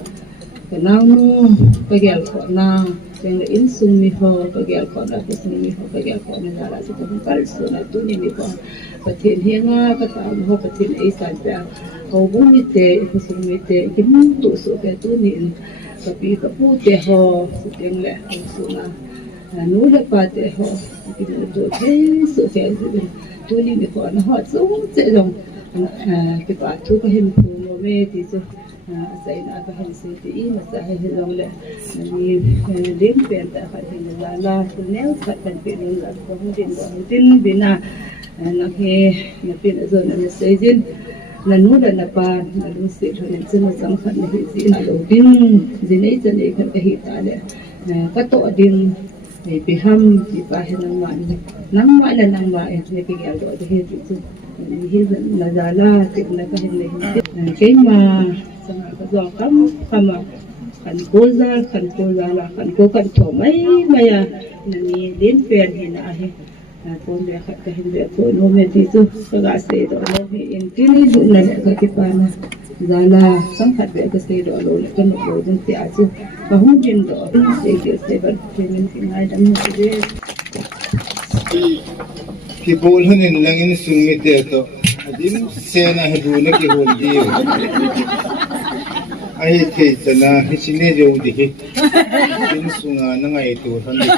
kanang no pagel ko na yang in sung mi ho bagel ko na ko sung mi ho bagel ko na la so ko kal so na tu ni mi ko patin hinga ka ta ho patin ai sa ja ho bu mi te ko sung mi te ki mu tu so ke tu ni ka pi ka pu te ho so teng le so na nu le pa te ho ki no do te so ke tu ni mi ko na ho so che jong ki pa tu ko him ko mo me ti so سيدنا أبا هنسيتي مساحي هلولة نبي دين بنت أخذ هلولة كنيل فتن بينون لكم دين بنا نحكي نبي نزول نسيجين ننولا نبان نلوسيد هنسنا سامخن نهيزين لو دين زيني زني كان كهيت على كتو دين بهم بباهي نمان نبي قالوا ده هي نزالا تبنا كهين كيما sama ka kama kan koza la kan ko kan to mai maya nani din per hina ahe ko me khat ka hin be ko no me ti su ka se do no me in tini du na ka ki pana zala sam khat be ka se do lo kan no din ti asu ka hu jin do se ke se ba min ki ngai dam no de ki bol hunin langin sungmi te to adin sena hebu na ki hol di ai the chana hisine jo di hi din sunga na ngai to than di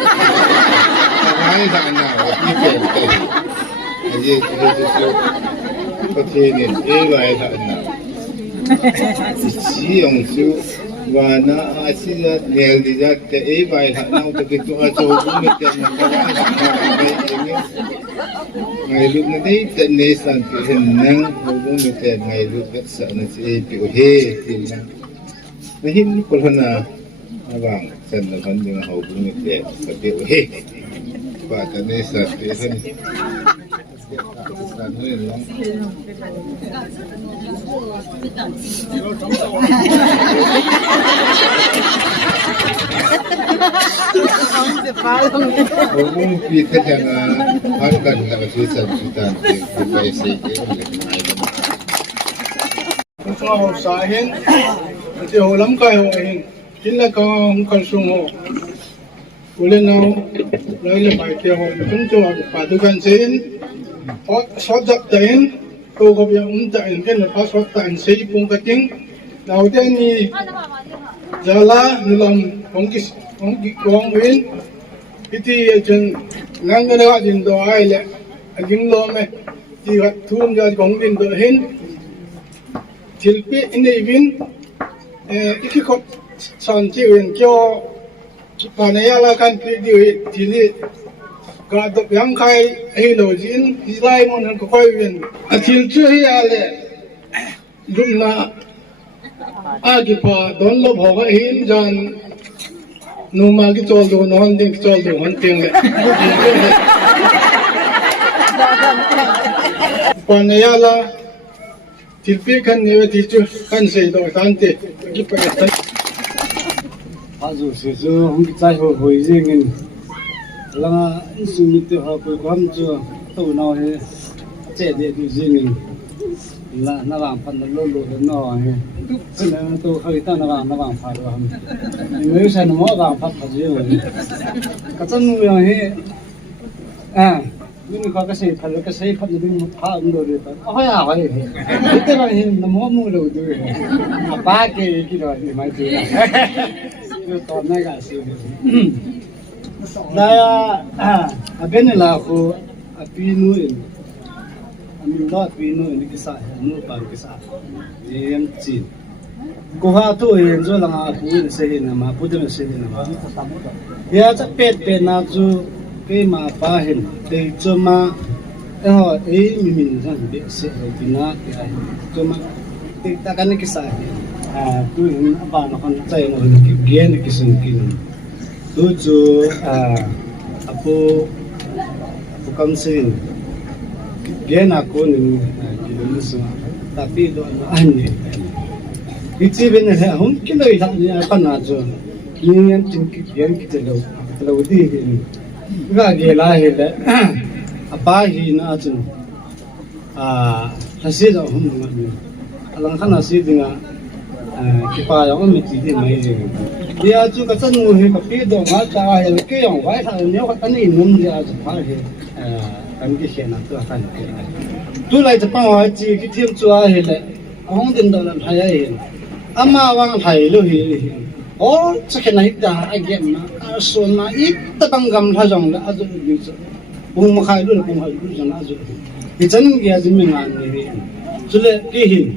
ai da na ni pe te aje ti so ko the ni e lai da na si yong su wa na asida nel di ja te e bai da na to ki to a cho ni te na ka ngai lu na dei te ne san pi hen nang ho bung ni te ngai lu ka sa na si pi o he ti na nahin kulhana abang san na kan yung ho bung ni te sa pi o he pa ta ne sa pi hen san hen lang Umum kita jangan harkan nak susah-susah kita isi ini Mga usahin, kasi ulam kayo ahin, kila ka ang kalsung ho. Uli na ho, laila paite ho, nakunto padugan sayin, sodap tayin, tugab yung untain, kaya napaswat tayin sa ipong kating, nautin ni Jala nilang kongwin, iti yun, nang ganawa din do ay le, aging lome, di tum jad kongwin do hin, Tilpi inibin ikikot santiwin kyo panayala kan pidi tili gadok yang kai hilojin hilai mo nan koy win atil chu hiale dumna agipa don lo bhoga hin jan numa gi chol do non ding chol do han ting le panayala Tilpi kan niwa tichu kan say do tante gipa tan azu su hung chai ho hoi jingin langa sumite ha ko kam chu to no he che de du jingin la na wang pan lo lo no he chana to khari ta na wang pha ro ham ni sa no wang pha pha ji ka chan nu ya he Ini kau kasih, kalau kasih kat lebih mudah untuk dia. Apa ya, apa ini? Kita orang ini nama mula tu. Apa ke kita ni macam ni? Itu tahun ni kasih. Daya, apa ni lah aku api nuin, amin dah api nuin ni kisah, nu par kisah. Yang cin. Kuha tu yang jual lang aku ni sehin nama, apa tu sehin nama. Ya cepet penaju. Cái mà ba hình để cho mà họ ấy mình rằng để sẽ bị nát cái cho mà ta cái này cái sai tôi ba nó còn chạy nó cái gen cái sinh kinh tôi cho apo kam sin gen aku ni cái sự tapi do anh này itu benar hum kilo itu apa najo ini yang tinggi gen kita lo di ga gela hele apa hi na chun hasi da hum ma mi alang khana si dinga ki pa yang mi ti mai je dia chu ka chan nu he ka pi do ma ta he ke yang wai tha ne ka tan in num dia chu pha he kan ki he na tu kan tu lai cha pa wa chi ki thiam chu a he le ong din do lan thai he ama wang thai lo he o cha ke nai da a ge ma a so na I ta bang gam tha jong la a zu ni chu bung ma khai lu bung ha lu jang a zu I chan ge ji mi ngan ni chu le ki hin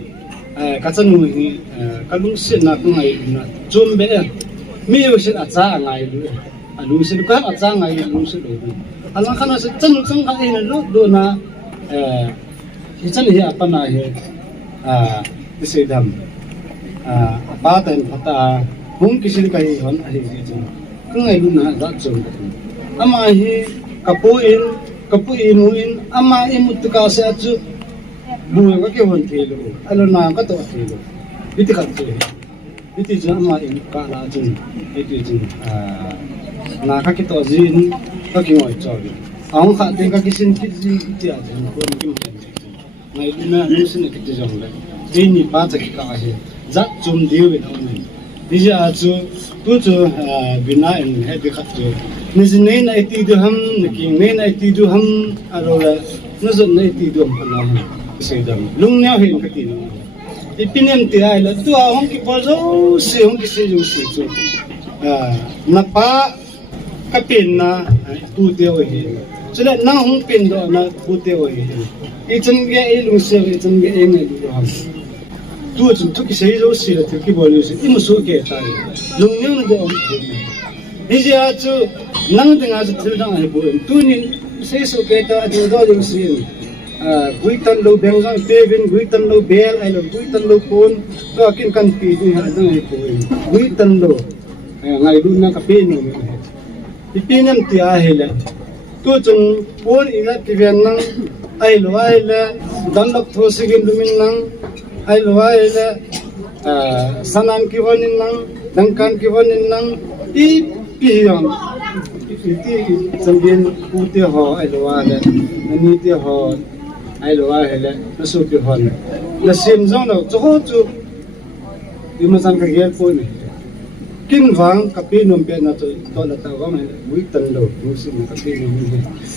ka chan nu hi ka lu sin na ku ngai na chum be mi yo sin a cha ngai lu a lu sin ka a cha ngai lu sin lu ala khana se chan nu chang ka hin lu do na hi chan hi apa na hi se dam ba tan phata hung kisil kai hon a hi ji ku ngai lu na da chum ama hi kapu in ama imut ka se achu buwe ka ke hon thelo alo na ka to thelo biti ka tu biti jana ma in ka la jin biti jin na ka ki to jin ka ki ngoi cho bi aung kha te ka ki sin ki ji ti a jin ko ki mai na nu sin ki ti jong le ni pa cha ki ka he zat chum diu bi no ni bi ja chu tu chu bina in he bi kha tu ni jin nei na ti du ham ni ki nei na ti du ham alo la na zon nei ti du ham na sedam lung neo hin ka ti no ipinem ti ai la tu a hong ki po zo se hong ki se jo se chu na pa ka pin na tu te o hi chule na hong pin do na tu te o hi I chen ge e lung se I chen ge e ngai du ham tu chun tu ki se jo se la tu ki bo lu se I mu so ke ta lung neo na do ni ja chu nang de nga chu thil dang ai bo tu ni se so ke ta do do jo se gui tan lo beng sang pe bin gui tan lo bel ai lo gui tan lo pon to kin kan pi ni ha dang ai ko gui tan lo ngai du na ka pe no I pi nam ti a hele tu chung pon ila ti ven nang ai lo ai le dan lok tho sigin lumin nang ai lo ai le sanan ki vonin nang dang kan ki vonin nang I pi yon ti changin pu te ho ai lo ai le ni te ho ai lo ai hele na su ki hon na sim zong lo cho ho chu I ma san ka gel po ni kin wang ka pi nom pe na to la ta wa mai wi tan lo mu si ka pi nom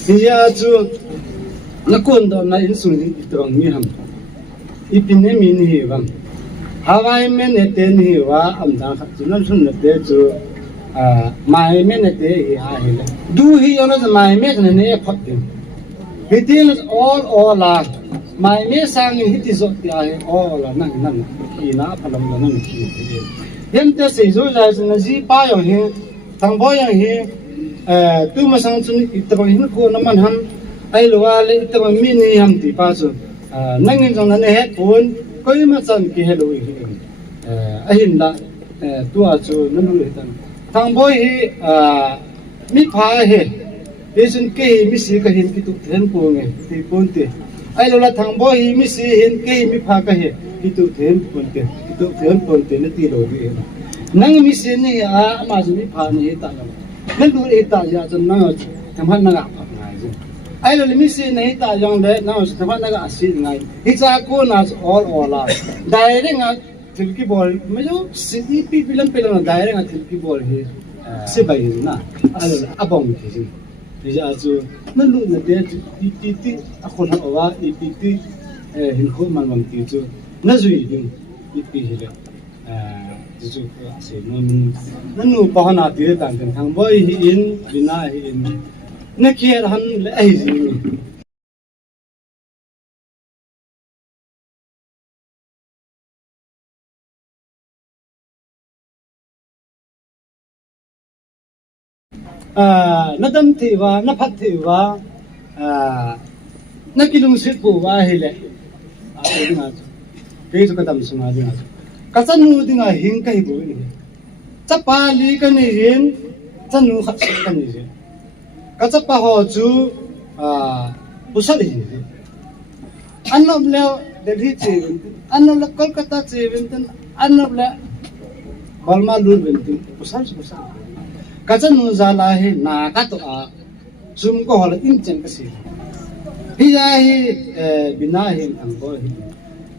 ni ya chu na kon do na in su ni trong ni ham I pin ne mi ni wang hawai men ne te ni wa am da kha chu na sun na te chu mai men ne te hi ha hele du hi ona mai me ne ne phot din It is all la my me sang in hit is all la nang ki na phalam la nang ki yen te se zo ja na ji pa yong he thang bo yang he tu ma sang chun itaba hin ko na man ham ai lo wa le itaba mi ni ham ti pa chu nang in jong na he phone ko ma chan ki hello hi a hin la tu a chu na lu le tan thang bo hi mi pha he Isun ke mi si ka hin ki tu then po nge ti pon te ai lo la thang bo hi mi si hin ke mi pha ka he ki tu then pon te ki tu then pon te na ti lo ri nang mi si ni a ma ju mi pha ni ta la na lu e ta ya chen na tham han na ga pha ngai ju ai lo mi si nei ta yong le na tham han na ga si ngai hi cha ko na all la direct nga thil ki bol me jo si pi pilam pelam direct nga thil ki bol hi se bai na ai lo abong ki ji Dia azu na lu na dia ti aku na wa ti hin ko man man ti chu na zui ding ti hele ju se na nu pa na ti tan tan thang boy hi in bina hi in na kher han le ai ji na dam thi wa na phat thi wa na kilung sit pu wa hele dinga ke su ka dam sunga dinga ka chan nu dinga hing kai bu ni cha pa li ka ni rin chan nu khat ka ni rin ka cha pa ho chu pusal hi annob le delhi che annob le kolkata che vintan annob le balma lur vintan pusal Kacan nuzala he na kato a zum ko hol in chen kasi hi bina he ang bo hi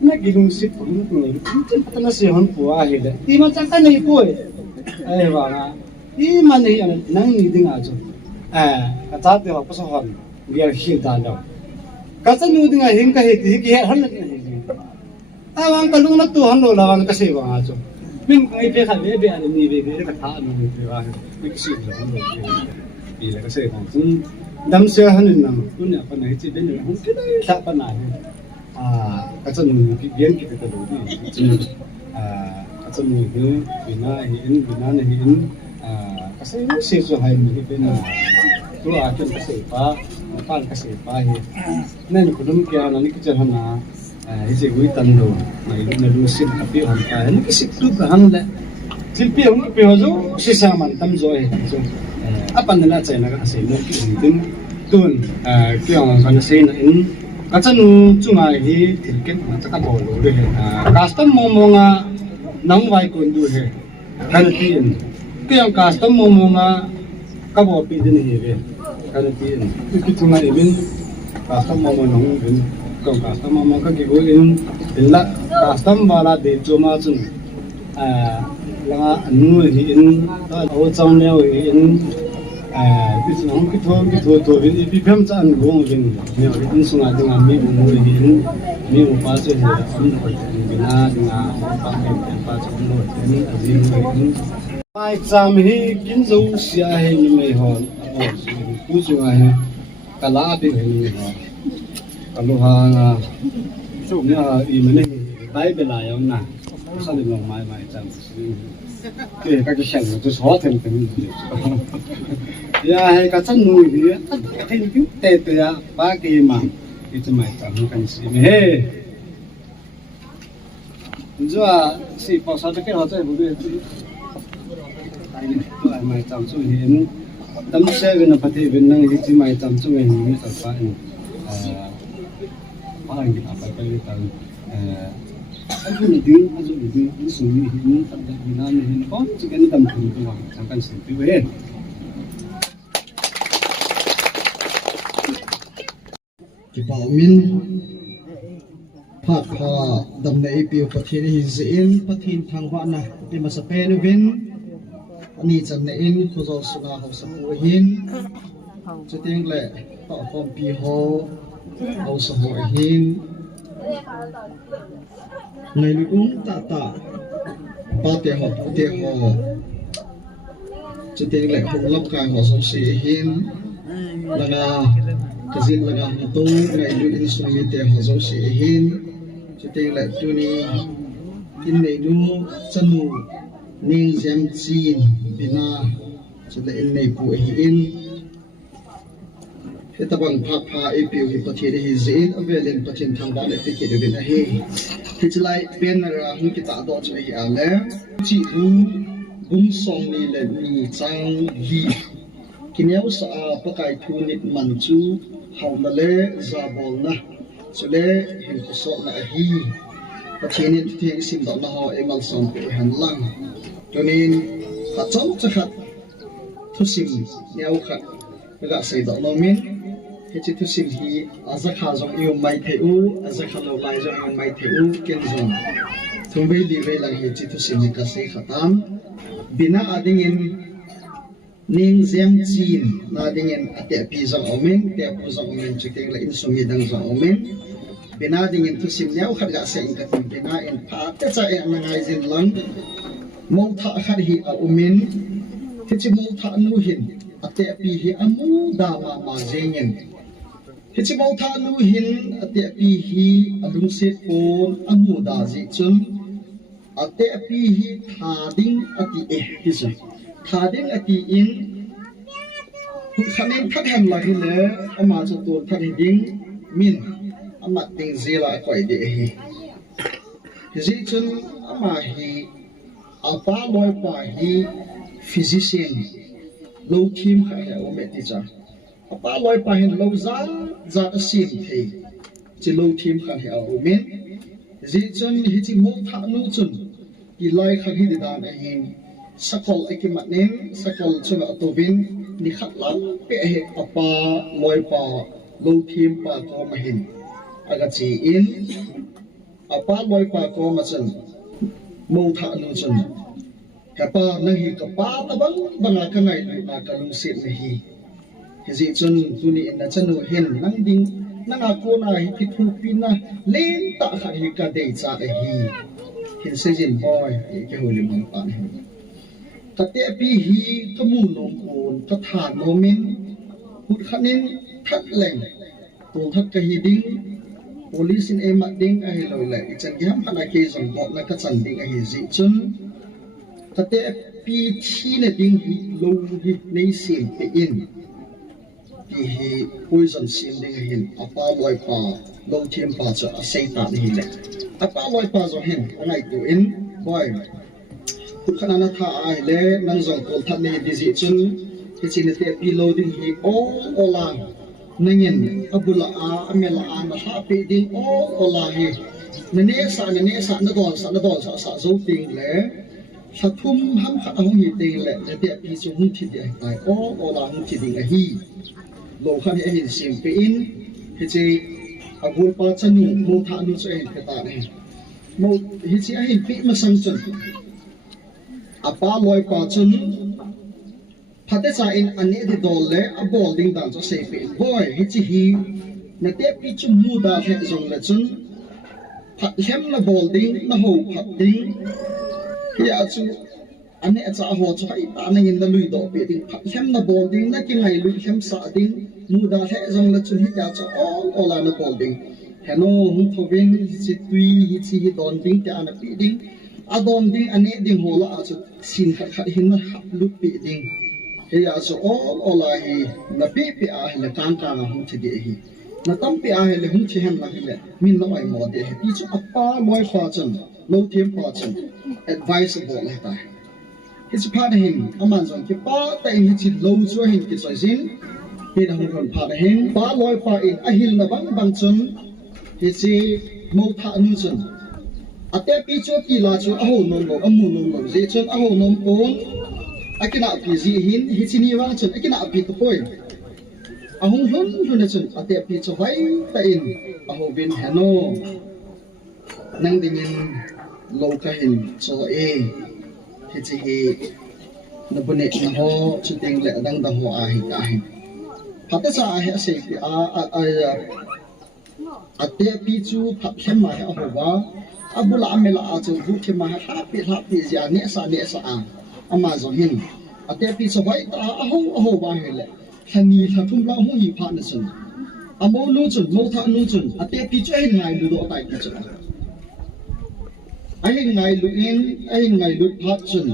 na gilung sit pun ni tin patana se hon pu a hele ti ma chaka nei poi ai wa nga ti ma nei an nang ni ding a chu ka cha te wa paso hon biar hil da lo ka cha nu ding a hin ka he ti ki han na a wang ka lung na tu han lo la wang ka se wa nga chu min ai pe kha be an ni be ka tha ni be wa ni ki si lo bi la ka se hon dam se han na tu ne pa nei chi be ni hon ki dai tha pa na ka cha nu ki bien ki ka lo ni ka cha nu hi bina hi in bina na hi in ka se ni se so hai ni be na tu a ken ka se pa pan ka se pa hi nen ku dum kya na ni ki cha na hi se gui tan do mai lu na lu sin ka pi hon ka ni ki sik tu ka han le til pi hon pi ho zo si sa man tam zo he so apan na cha na ka se no ki tin tun kyong ka na se na in ka cha nu chu nga hi til ken na cha ka bo lo de he custom mo mo nga nang vai kun du he kan tin kyong custom mo mo nga ka bo pi din hi ve kan tin ki chu nga ibin custom mo mo nong bin ko custom mo ka ki go in la custom wala de chu ma chun la anu hi in ta o chang ne hi in bis nong ki tho bin bi pham chan gong bin ne ri in sunga dinga mi bu mu hi in mi mu pa se ne on ko bina dinga pa ke pa chu no ni azim ni mai cham hi kin zo sia he ni mai hon ku chu nga he kala bi he ni hon kalu ha nga chu nya i mane bai be la yo na sa le long mai cham ke ka ke shang tu so them tem ya hai ka chan nu hi ta tin ki te te ya ba ke ma ki chu mai cham kan si me he jo a si pa sa te ke ho te bu de ai ni to ai mai cham chu hin tam se ve na phathe ve nang hi chi mai cham chu me ni sa pa ni pa ngi pa pa ke ta azu ni su ni hin ta da ni na ni hin ko chu ke ni tam thu tu wa sang kan si pi ve ki pa min phat pha dam nei piu pathin hi zin pathin thangwa na ti ma sa pe nu vin ani chan na in khu zo suna ho sa pu hin chu teng le ta pom pi ho ho sa ho hin ngày lúc ta ba tiền họ cho tiền lại không lấp càng họ sống sĩ hiên là cái gì là cái tu ngày lúc in xuống như tiền họ sống sĩ hiên cho tiền lại tu ni in này nu chân ning xem chín bina cho lại in này bụi hiên cái tập bằng phá phá ấy biểu hiện bát thiên hi zin ở về lên bát thiên thang đá lại phải kể được cái này thì chỉ lại bên là hung cái tạ đó cho ấy à lẽ chỉ thu bung song ni là ni trang hi cái nếu sa bắt cái thu nít man chu hậu là lẽ ra bol na cho lẽ hình cái sọ là hi bát thiên nít thiên sim đó là họ em al song cái hành lang cho nên hạt cháu chắc hạt thu sim nếu khát cái xây đó nó miên cái chữ thu sim hi azakha zong yêu mai theu azakha lo lai zong yêu mai theu ken zong thum ve li ve lang hi chữ thu sim ni ka se khatam bina ading in ning zem chin na ding in ate pi zong omen te pu zong omen chiteng la in sumi dang zong omen bina ding in thu sim neu khat ga se in ka tim bina in pha te cha e na ngai zin lang mo tha khat hi a omen ke chi mo tha nu hin ate pi hi amu da ma zengen hichi mau tha nu hin ate pi hi alung se kon amu da ji chum ate pi hi thading ati hi so thading ati in khanen thak ham la hi le ama chu tu thak hi ding min ama ting zela koi de hi ji chum ama hi apa loi pa hi physician low team kha ha o me ti cha apa loi pa hin lo za sim thei chi low team kha ha o me ji chun hi chi mo tha nu chun ki lai kha hi da na hin sakol ekimat nen sakol chuna atovin ni khat lam pe he apa loi pa low team pa ko ma hin aga chi in apa loi pa ko ma chen mo tha nu chen ka pa na hi ka pa ta bang banga ka ngai lu na ka lung sit ni hi he ji chen tu ni na chen no hen nang ding nang a ko na hi thi thu pin na len ta kha hi ka dei cha a hi hin se jin boy ke ho li mong pa ni ta te pi hi ka mu nong kon ka tha no min hut khanin that leng tu thak ka hi ding police in ema ding a hi lo le chan yam hana ke zong bok na ka chan ding a hi ji chun ta te pi thi le ding hi lo hi nei sim te in ti hi poison sim ding a hin apa loi pa lo thiam pa cha a sei ta ni le apa loi pa zo hin angai tu in boy ku khana na tha ai le nang zong kol that ni di ji chun hi chin te pi lo ding hi ola nangin abula a amela a na ha pe ding ola hi na ne sa na don sa zo ting le sa thum ham kha hong hi ting le te pi chu hung thi dai tai ola hung thi ding a hi lo khan hi hin sim pe in hi chi agul pa chanu mo tha nu che hin ka ta ne mo hi chi a hin pi ma sang chun apa loi pa chun phate cha in ane de dol le a bol ding dan cho se pe boy hi chi hi na te pi chu mu da the zong le chun phat hem na bol ding na ho phat ding hi a chu ane cha ho chu hai ta na in na lui do pe ding phat hem na bol ding na ki ngai lui hem sa ding mu da the zong le chun hi ya cha all na bol ding hello hum thovin chi tui hi chi hi don ding ta na pi ding adon ding ane ding hola a chu sin khat hin na hap lu pi ding he ya so all hi na pi a le kan ka na hum thi de hi na tam pi a le hum thi hem na hi le min no ai mo de he pi chu apa loi fa chen lo thiam fa chen advisable la ta his part him aman zong ki pa ta hi chi lo chu hin ki soi sin he na hum part him pa loi fa in a hil na bang chen he chi mo tha nu chen ate pi chu ti la chu a ho non lo amu non lo je chen a ho non pon akina pi zi hin hi chini wang chen akina pi to poi a hong hon na chen ate pi chu vai ta in a ho bin hano nang ding in lo ka hin so hi chi hi na bune na ho chu teng le dang da ho a hi ta hi phata sa a he se pi a ate pi chu phat hem ma ha ho ba abula amela a chu vu ke ma ha pi ja ne sa a ama zo hin ate pi so vai ta a ho ba hele thani tha thum la hu hi pha na chun amo nu chun mo tha nu chun ate pi chu ai ngai lu do tai ki chun ai ngai lu in ai ngai lu pha chun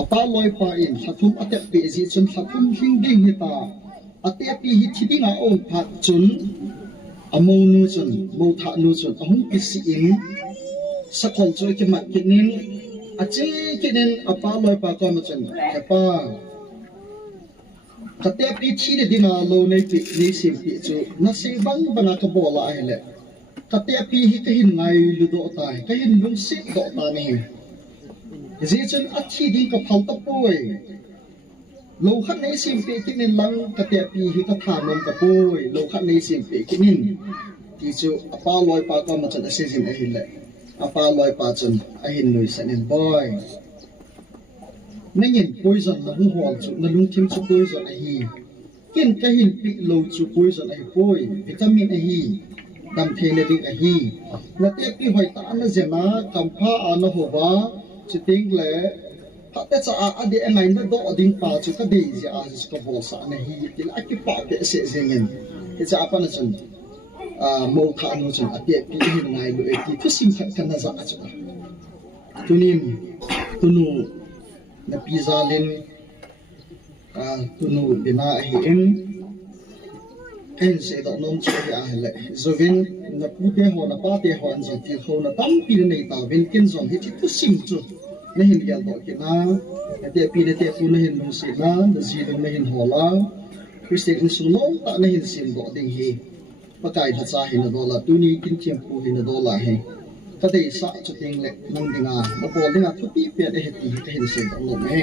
apa loi pa in tha thum ate pi ji chun tha thum hing ding hi ta ate pi hi thi ding a ong pha chun amo nu chun mo tha nu chun ahum pi si in sakol chu ki mat ki nin achi kinin apa loi pa ko ma chen pa kate pi chi de dina lo nei pi ni sim pi chu na se bang bana ka bola hele kate pi hi ka hin ngai lu do tai ka hin lung sit do ta ni ji chen achi ding ka phal ta poi lo khat nei sim pi kinin lang kate pi hi ka tha nom ka poi lo khat nei sim pi kinin ti chu apa loi pa ko ma chen a se jin a hin le apa loi pa chun a hin lui sanin boy nangin poison na hung hol chu na lung thim chu poison a hi kin ka hin pi lo chu poison a hi boy vitamin a hi dam the ne ding a hi na te pi hoi ta na zena kam pha ana ho ba chu ting le ta te cha a de ngai na do ding pa chu ka de ji a ji ka bol sa na hi til a ki pa ke se zengin ke cha pa na chun mo tha nu chun ate pi hin ngai lu e ti tu sim khat kan na za chu tunin tunu na pizza len tunu bina hi en se do nom chu ya hele zovin na pu te ho na pa te ho an zo ti ho na tam pi nei ta vin kin zong hi ti tu sim chu na hin ya do ki na ate pi ne te pu na hin lu se na na ji do na hin ho la christian in su lo ta na hin sim do ding hi pakai tha cha hin do la tu ni kin chiam pu hin do la he ka dei sa chu ting le nang dinga na bol dinga thu pi pe de he ti ka hin se do lo me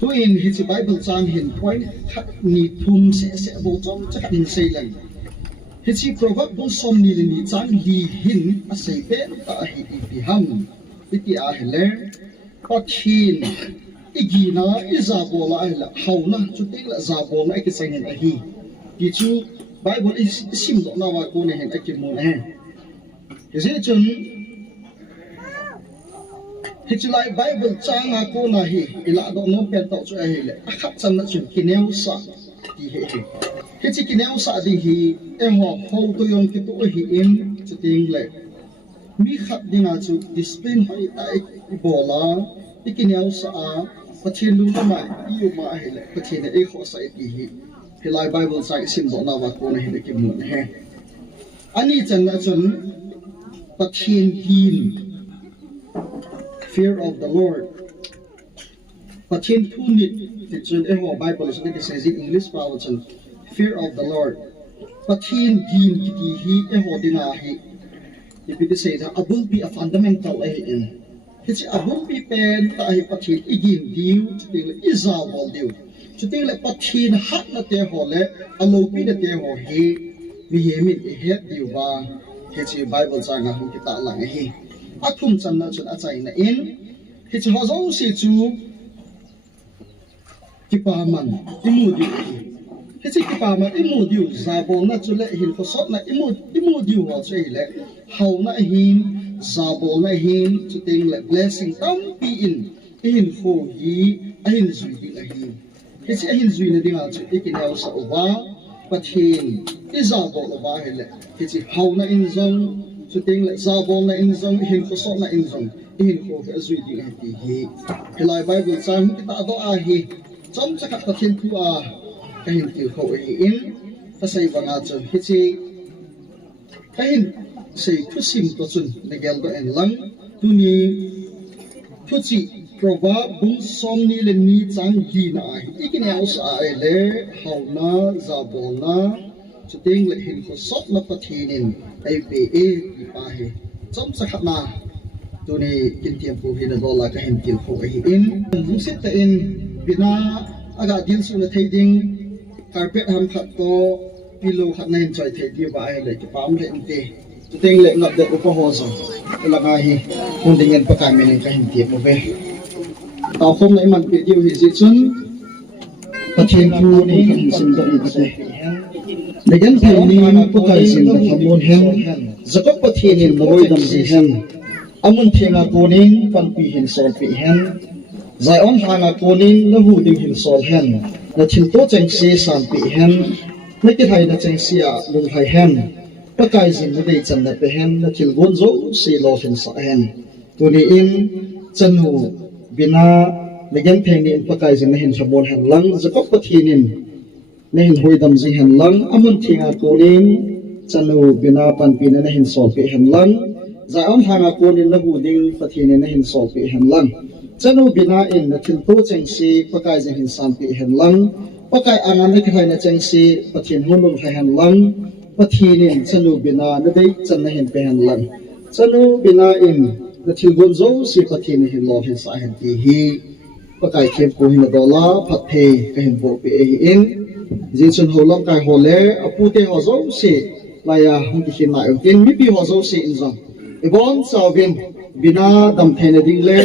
tu in hi chi bible chan hin point khat ni thum se bo chom cha hin se lan he chi proverb bu som ni ni chang li hin a sei pe ta hi pi ham iti a hele pathin igina izabola ila hauna chuting la zabola ki sangen a hi ki chu bible is sim do na wa ko ne hen akim mo ne he chun Hichilai Bible chang ako na hi ila do no pen to chu hi le akhat chan na chun kineu sa ti he hichi kineu sa di hi ho to yong ki to hi in chuting le mi khat dinga chu discipline hai tai bola ikineu sa a pathin lu ma yu ma hi le pathin e kho sa ti hi Hilai Bible chang sim do na wa ko na hi le ki mun he ani chan na chun pathin hin fear of the Lord. Pathin punit tichun Bible so it says in English powerful fear of the Lord. Pathin gin kiti hi dinahi. If it says abul be a fundamental in. It's abul be pen ta hi pathin igin diu til izawol diu. Chuting le pathin hat na te le alopi na te ho hi mi hemin het diu ba. It's Bible changa hu kita lang hi. Atum chan na chun achai na in hich hozo si chu kipaman imudi hich kipaman imudi zabol na chule hin ko sot na imudi wa chei le how na hin zabol na hin chuting le blessing tam pi in ho hi ahin zui ding a hin hich ahin zui na ding a chu ikinau sa uba pathin izabol uba hele hich how na in zong chuting le zabol na in zong hin ko sot na in zong in ko ke zui ding a hi Hilai Bible chang kita do a hi chom chaka pathin thu a kahin ti ho hi in pasai banga chu hichi kahin sei thu sim to chun negel do en lang tuni thuchi proba bung som ni le ni chang gi na ikin ya usa le hauna zabona chuting le hin ko sot na pathinin ai pe e ti pa he chom chaka na tuni kintiam pu hin do la kahin til ho hi in musit ta in bina aga dil su na thading carpet ham khat to pillow khat na in choi thai di ba ai le ki pam le inte chuting le ngap de upa ho so la ga hi kun dingen pa ka men kahin ti mo ve ta khom na man pe di hi ji chun pathin thu ni sim da i se Legan thai ni pukai sin da khamun hen zakap pathin in noi dam ji hen amun thenga koning panpi hin sol pi hen zai on hanga koning na hu ding hin sol hen na thil to cheng si san pi hen na ki thai na cheng si a lung thai hen pakai sin na dei chan na pe hen na thil gon zo si lo hin sa hen tuni in chanu bina legan theng ni in pakai sin na hin sabon hen lang zakap pathin in na hin hoidam ji hen lang amun thenga koning chanu bina panpi na hin sol pi hen lang za am hanga konin na hu ding pathin na hin sol pi hen lang chanu bina in na thil to cheng si pakai je hin san pi hen lang pakai angan na khai na cheng si pathin hunum khai hen lang pathin in chanu bina na dei chan na hin pe hen lang chanu bina in na thil gon zo si pathin hin lo hin sa hen ti hi pakai khem ko hin dola phat the ka hin bo pe in ji chun holam kai hole apu te ho zo si laya hum ki hin na tin mi pi ho zo si in zong ibon sawin bina dam thena ding le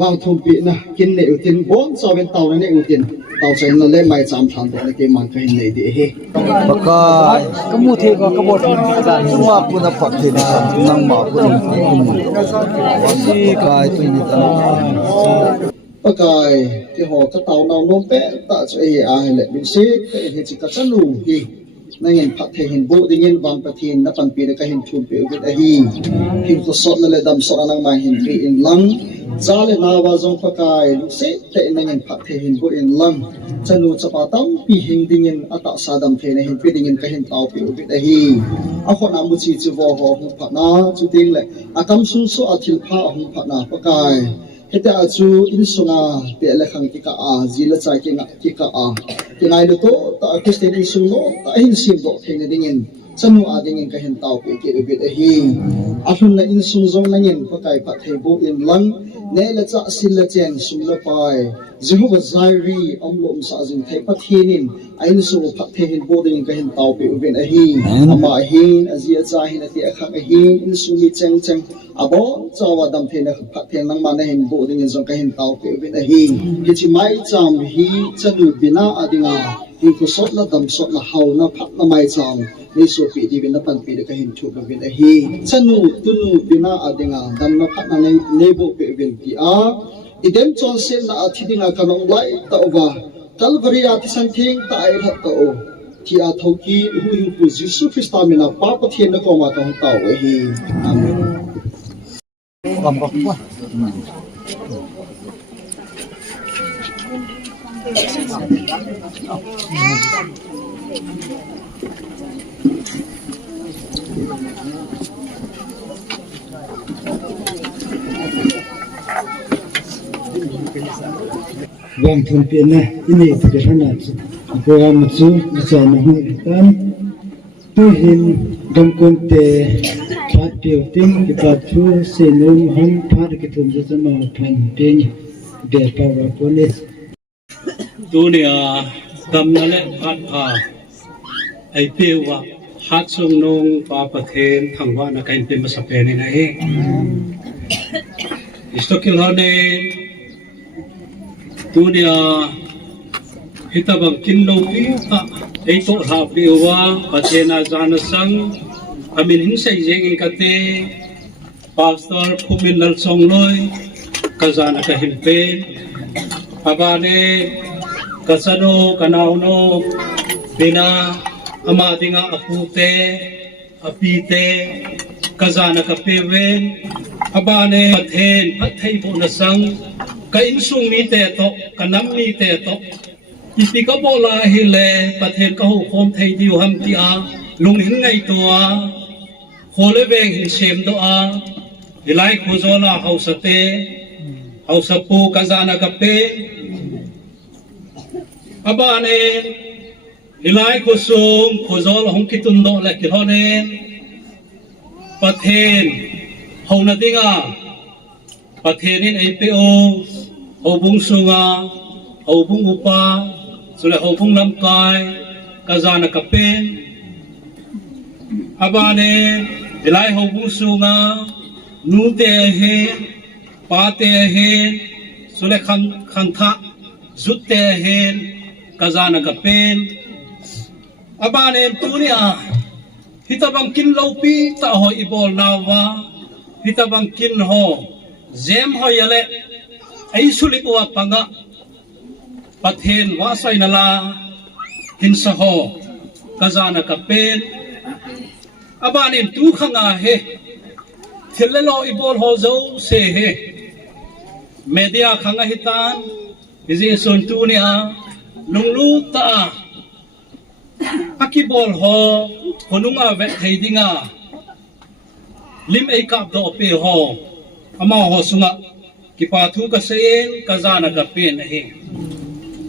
wang thum pi na kin ne utin bon sawin taw na ne utin taw sai na le mai cham than to le ke man ka hin nei de he baka kamu the ko kabot dan suma puna pak the nang ma pun si kai tu ni ta pakai ti ho ka taw naw no pe ta chu e a le bin se ke he chi ka chanu hi na ngin phat the hin bo dingin wang pathin na pan pi na ka hin thum pe u a hi hin ko sot na le dam so anang ma hin ri in lang zale na wa jong pakai lu se te na ngin phat the hin bo in lang chanu chapa tam pi hing dingin ata sadam the na hin pi dingin ka hin taw pe u a hi a khona mu chi chu wo ho hu phat na chu ting le akam su so athil pha hu phat na pakai heta chu in sunga pe le khang ki ka a zila chai ki nga ki ka a tinai lu to ta christian in sung no ta hin sim do thein dingin chanu a dingin ka hin taw pe ki bit a hi a hun na in sung zong na ngin pakai pa thei bo in lang ne la cha sil la chen sum la pai Jehovah Zairi omlom sa jing thai pathinin ain su phak thein boding ka hin tau pe uben a hi ama hin azia cha hin ati akhak a hin in su mi cheng cheng abo chawa dam thena phak theng nang man hin boding in jong ka hin tau pe uben a hi kichi mai cham hi chanu bina adinga in ko sot na dam sot na haw na phak na mai cham ni so pi di bin na pan pi de ka hin thu ba bin a hi chanu tunu bina adinga dam na phak na nei bo pe uben pi a idem chon sen na athidinga kanong lai ta owa Calvary ati santhing ta ai that ta o ki a thoki hu hu pu Jesus Christ amena pa pathian na ko ma ta ta o hi amen ram ba kwa Wang thun pe na ini ke hana program chu cha na hu tan tu hin dam kon te phat piu ting ki pa chu se num hom phat ki thum ja ma phan peng de pa wa pole dunia dam na le phat pha ai pewa hat sung nong pa pathen thangwa na kain pe ma sa pe ni na e istokil hone dunia hitabang kinlo pi ta ei to ha piwa patena jana sang amin hinsai jeng in kate pastor phumin lal song loi kazana ka himpe abane kasano kanauno pina amadinga apute apite kazana ka pewen abane pathen pathai bo na sang ka insung mi te to kanam mi te to ipi ka bola hile pathen ka hu khom thei diu ham ti a lung hin ngai to a khole beng hin sem do a dilai khuzona hausate hausapu kazana ka pe abane dilai khusum khuzol hong kitun do la kilone pathen hona dinga pathenin APO hobung sunga hobung upa sule hobung lamkai kazana kapen abane dilai hobung sunga nute he pate he sule khantha zutte he kazana kapen abane tunia hitabang kinlopi ta ho ibol nawa hitabang kin ho Zem ho yale ai sulik wa panga pathen wa sai nala hinsa ho kazana kapen abanin tu khanga he thilelo ibol ho zo se he media khanga hitan bizi son tu ni a lunglu ta akibol ho honunga ve theidinga lim ei kap do pe ho ama ho sunga ki pathu ka sen kazana ka pen he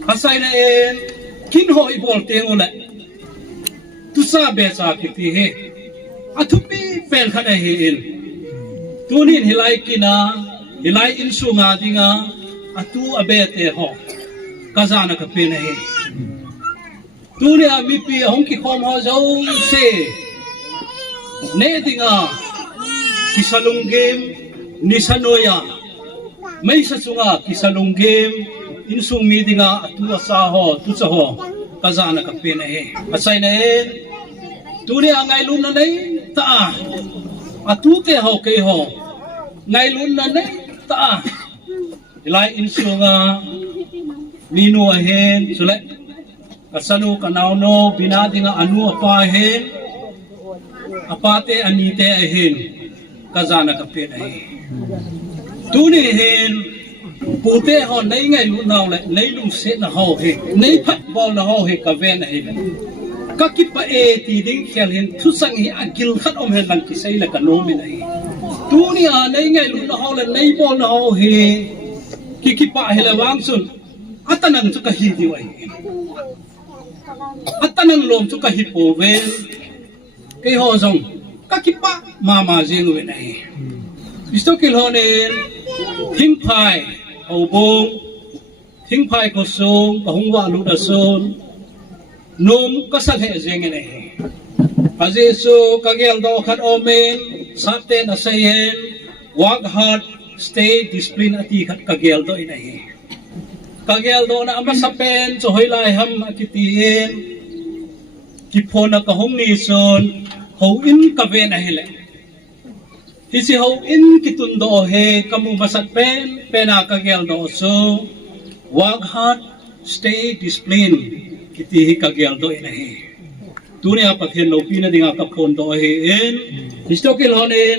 hasai na en kin ho ibol tengole tu sa be sa ki ti he athupi pen khana he in tunin hilai kina hilai in sunga dinga atu abete ho kazana ka pen he tunia mi pi hong ki khom ho zo se ne dinga kisalung game nisanoya may sa sunga kisalong game insung midinga atu asaho tu saho kazana ka pinahe asay na tuni angay lun na nay ta atu te ho kay ho ngay lun na nay ta ilay insunga nino ahen sule kasano kanauno binadinga anu apahen apate anite ahen kazana ka pinahe tuni hen pute ho nei ngai lu naw le nei lu se na ho he nei phat bol na ho he ka ven he ka ki pa e ti ding khel hen thu sang hi agil khat om hen lang ki sei la ka no mi nei tuni a nei ngai lu na ho le nei bol na ho he ki pa he la wang sun atanang chu ka hi di wai atanang lom chu ka hi po vel ke ho jong ka ki pa mama jing we nei Isto kilhonen ทิ้งพายเอาบงทิ้งพายก็สูงก็หงว่าลุดาสูนนุ่มก็สักเหตุยังไงอาเจสูกเกลโดขัดโอเมนสับเตนอาเซียน work hard stay discipline อติขัดกเกลโดอินัยกเกลโดนะอามาสับเป็นจะหอยลายหำอกิตีเองกิพนักหงนิสูนเขาอินกเวนอะเฮเลที่สิเขาอินกิตุนโดเฮกมุมาสับเป็นอากเกลโดสู work hard stay discipline กิตีฮิกเกลโดอินัยDunia pathen lo pina dinga kapon do he en historical honen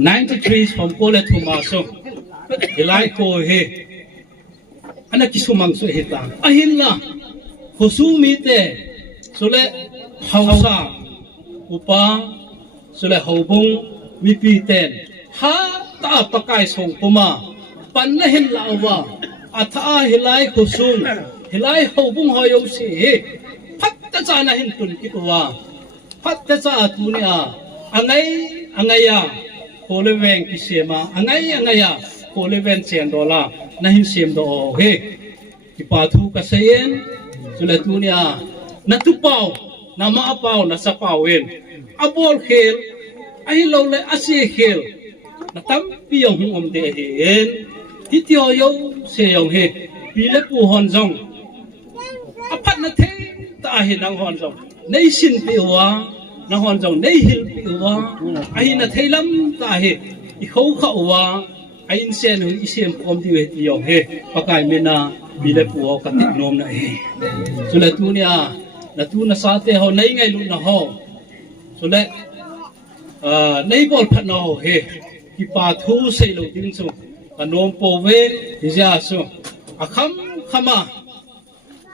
93 from Pole to Maso elai ko he ana kisumang so heta ahilla khosumi te sole hausa upa sole haubung mipi ten ha ta pakai song puma pan na hin lawa atha hilai khosum hilai haubung hoyo se ta cha na hin tun ki wa phat ta cha tu ni a angaya khole weng ki sema angaya khole wen chen dola na hin sem do he ki pa thu ka sen chula tu ni a na tu pau na ma pau na sa pau wen abol khel ai lo le ase khel na tam pi yong hum om de hen ti tio yo se yong he pi le pu hon jong apat na the ta hin nang hon jong nei sin pi wa na hon jong nei hil pi wa ai na theilam ta he I khou khau wa ai in sen hu I sem om ti we ti yong he pakai mena bi le pu ka ti nom na he sula tu nia na tu na sa te ho nei ngai lu na ho sula nei bol phat no he ki pa thu sei lo tin so ka nom po we ti ja so akham khama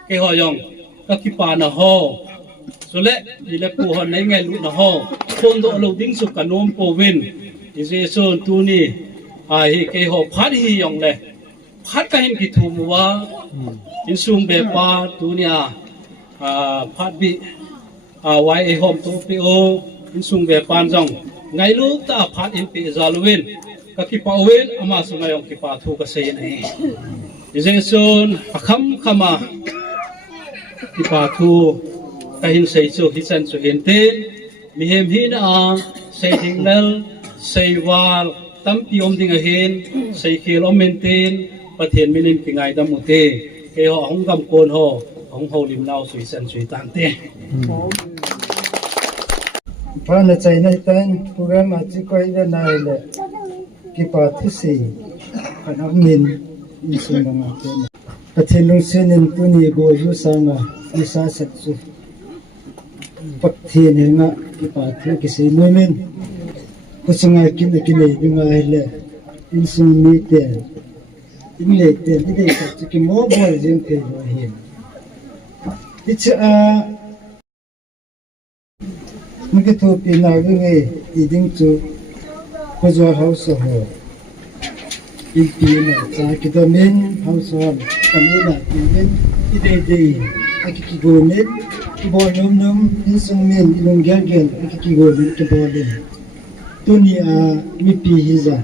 ke ho yong ka ki pa na ho so le bi le pu ho nei ngai lu na ho khon do lo ding su ka nom po wen i je so tu ni a hi ke ho phat hi yong le phat ka hin ki thu mu wa in sum be pa tu ni a phat bi wai e hom tu pi o in sum be pan jong ngai lu ta phat in pi za lu wen ka ki pa wen ama su ngai yong ki pa thu ka sei nei i je so akham khama ki pa thu ka hin sei chu hi san chu hin te mi hem hi na sei ding lal sei wal tam pi om ding a hin sei khel om men ten pathen minin ki ngai dam te ke ho hong gam kon ho hong ho lim lau sui san sui tan te Pana chai nai tan program a chi koi da nai le ki pa thu si kana min in sun da ma te pathen lung sen in tu ni go ju sanga ni sa sat su pathen nga ki pa thu ki se no men ko sanga kin nei dinga hele in sun mi te in le te ni de ka chi ki mo bol jin te ro hin it's Mungkin tu pina gunge iding tu kujuar house ho. Pina sa kita min house ho. Kami na pina ide aki kigonin kibolum num insung min ilung gel aki kigonin kibolum. Tuni mi pi hiza.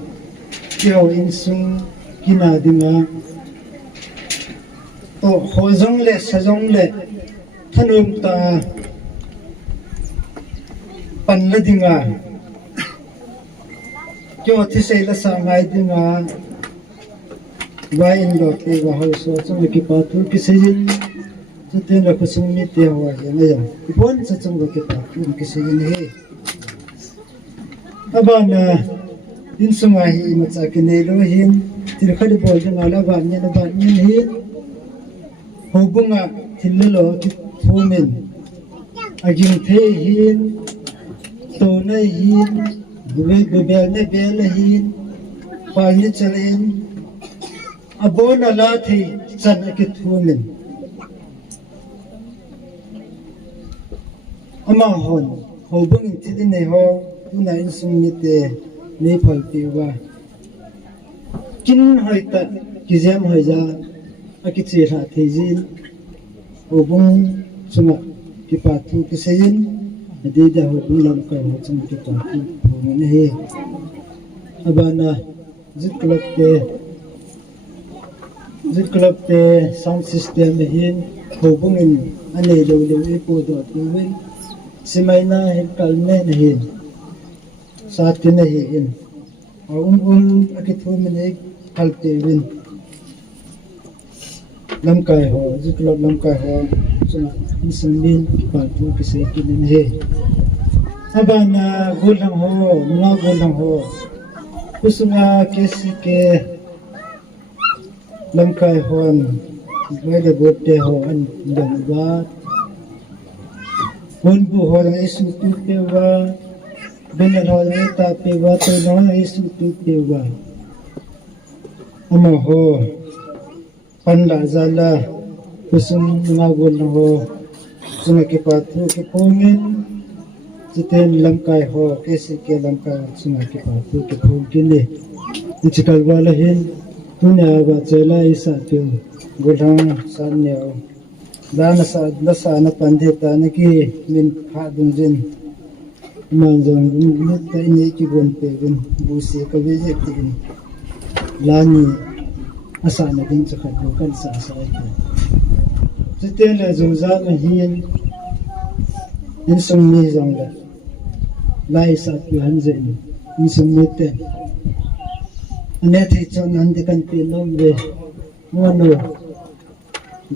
Kyo insung kina dinga. To hozong le sajong le thanum ta pan la dinga kyo thi sei la sa ngai dinga wai in lo te wa ho so chung ki pa tu ki sei chu te la ko sung mi te wa ya na ya ki pon sa chung ki pa tu ki sei ni he abana din sunga hi ma cha ki nei lo hin tir khali bol dinga la ba ni hi ho bunga thil lo ki thumin aging the hin to na hin bebel na bel hin pani chalin abona la thi chan ki thumin ama hon ho bung ti ne ho tu na in sum ni te nei phal ti wa kin hoi ta ki jam hoi ja aki chi ra thi jin ho bung sunga ki pa thu ki sein de da ho lam ka ho chung ki ta ho ne he abana ziklope sound system hin hubungin ane lo ipo do tuwin simayna hin kalne hin satin hin akithumin ek kaltewin lamkai ho ziklop lamkai ho suna insumin patu kisekin he abana gulang ho kusuma kesike lamkai hon gade botte ho an dangwa bunbu ho isu tutewa benar ho ta pewa to no isu tutewa amo ho panda zala kusum ngagol ho sunga ke patu ke pongin Sitten lamkai ho kesike lamkai sunga ke patu ke pongin ichikal walahin tunya ba chela isa tu gulang sanyo dana sa na pandita naki min kha dungjin manjong nut ta ni ki gon pe gon busi ka veje tin lani asa na din chakha ko kan sa sitten la zungza ma hin in sumni zongla lai sa tu hanzen in sumni te ane thi chon nan de kan pe lom ve ngono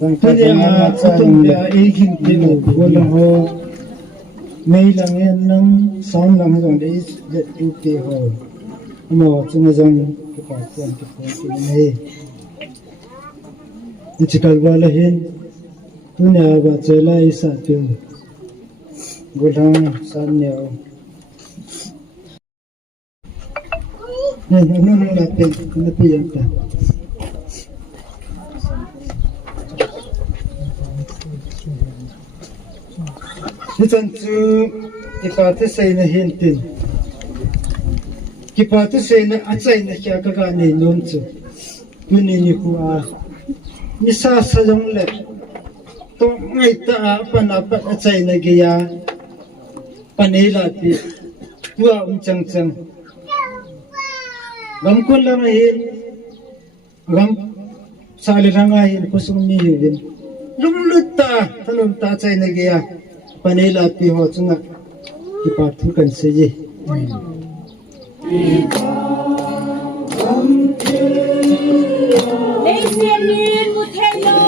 dang ta na chatum de a kin te no golong ho mei lang en nang song lang jong de je tu te ho mo chung jong ke pa chen ke pon ke nei ichikal wala hin tunya ba chela isa tu golong san ne no la pe na pe ta nitan chu ipate sei na hintin kipate sei na achai na kya ka ga ne nom chu tuni ni ku a ni sa sa jong le to ngai ta pana pa achai na ge ya panela ti tua chang chang gam kun la hin gam sali ranga hin kusum ni hin lumlutta thalum ta chai na ge ya panela pi ho chunga ki pathu kan se ji nei sian nin mu thelo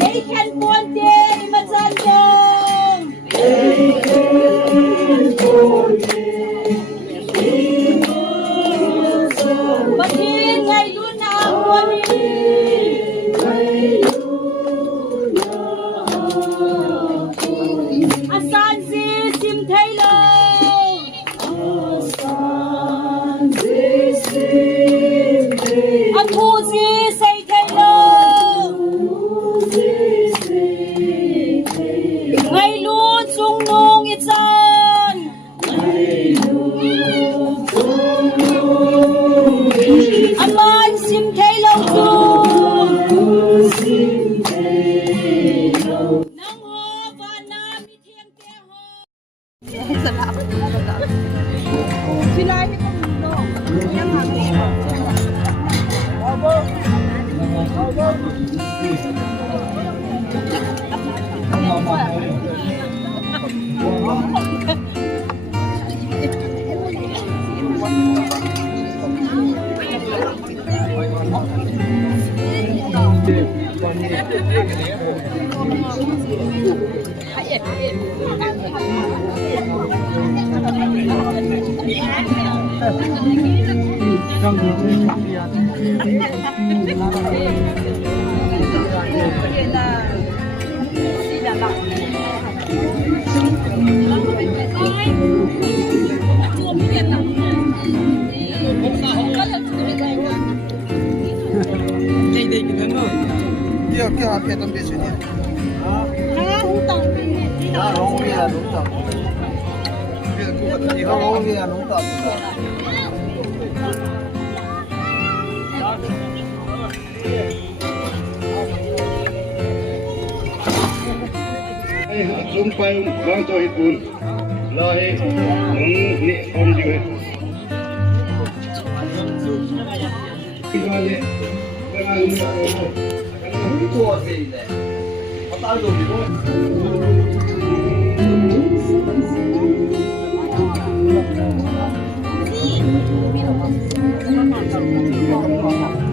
nei kan pon te ma chan dong Makin ngai lu na mo ni Asan si sim thailo Athu si sei thailo ngai lu chung nong I chan Aman sim thailo chu nang ho ba na mi thiang te ho Silai ni kong no yang hati Kya api tam de chuni Nanga hutang ni na rong ri a rong ta ni rong ri a rong ta lung pai bang to hit bun Hãy subscribe cho kênh Ghiền Mì Gõ để không bỏ lỡ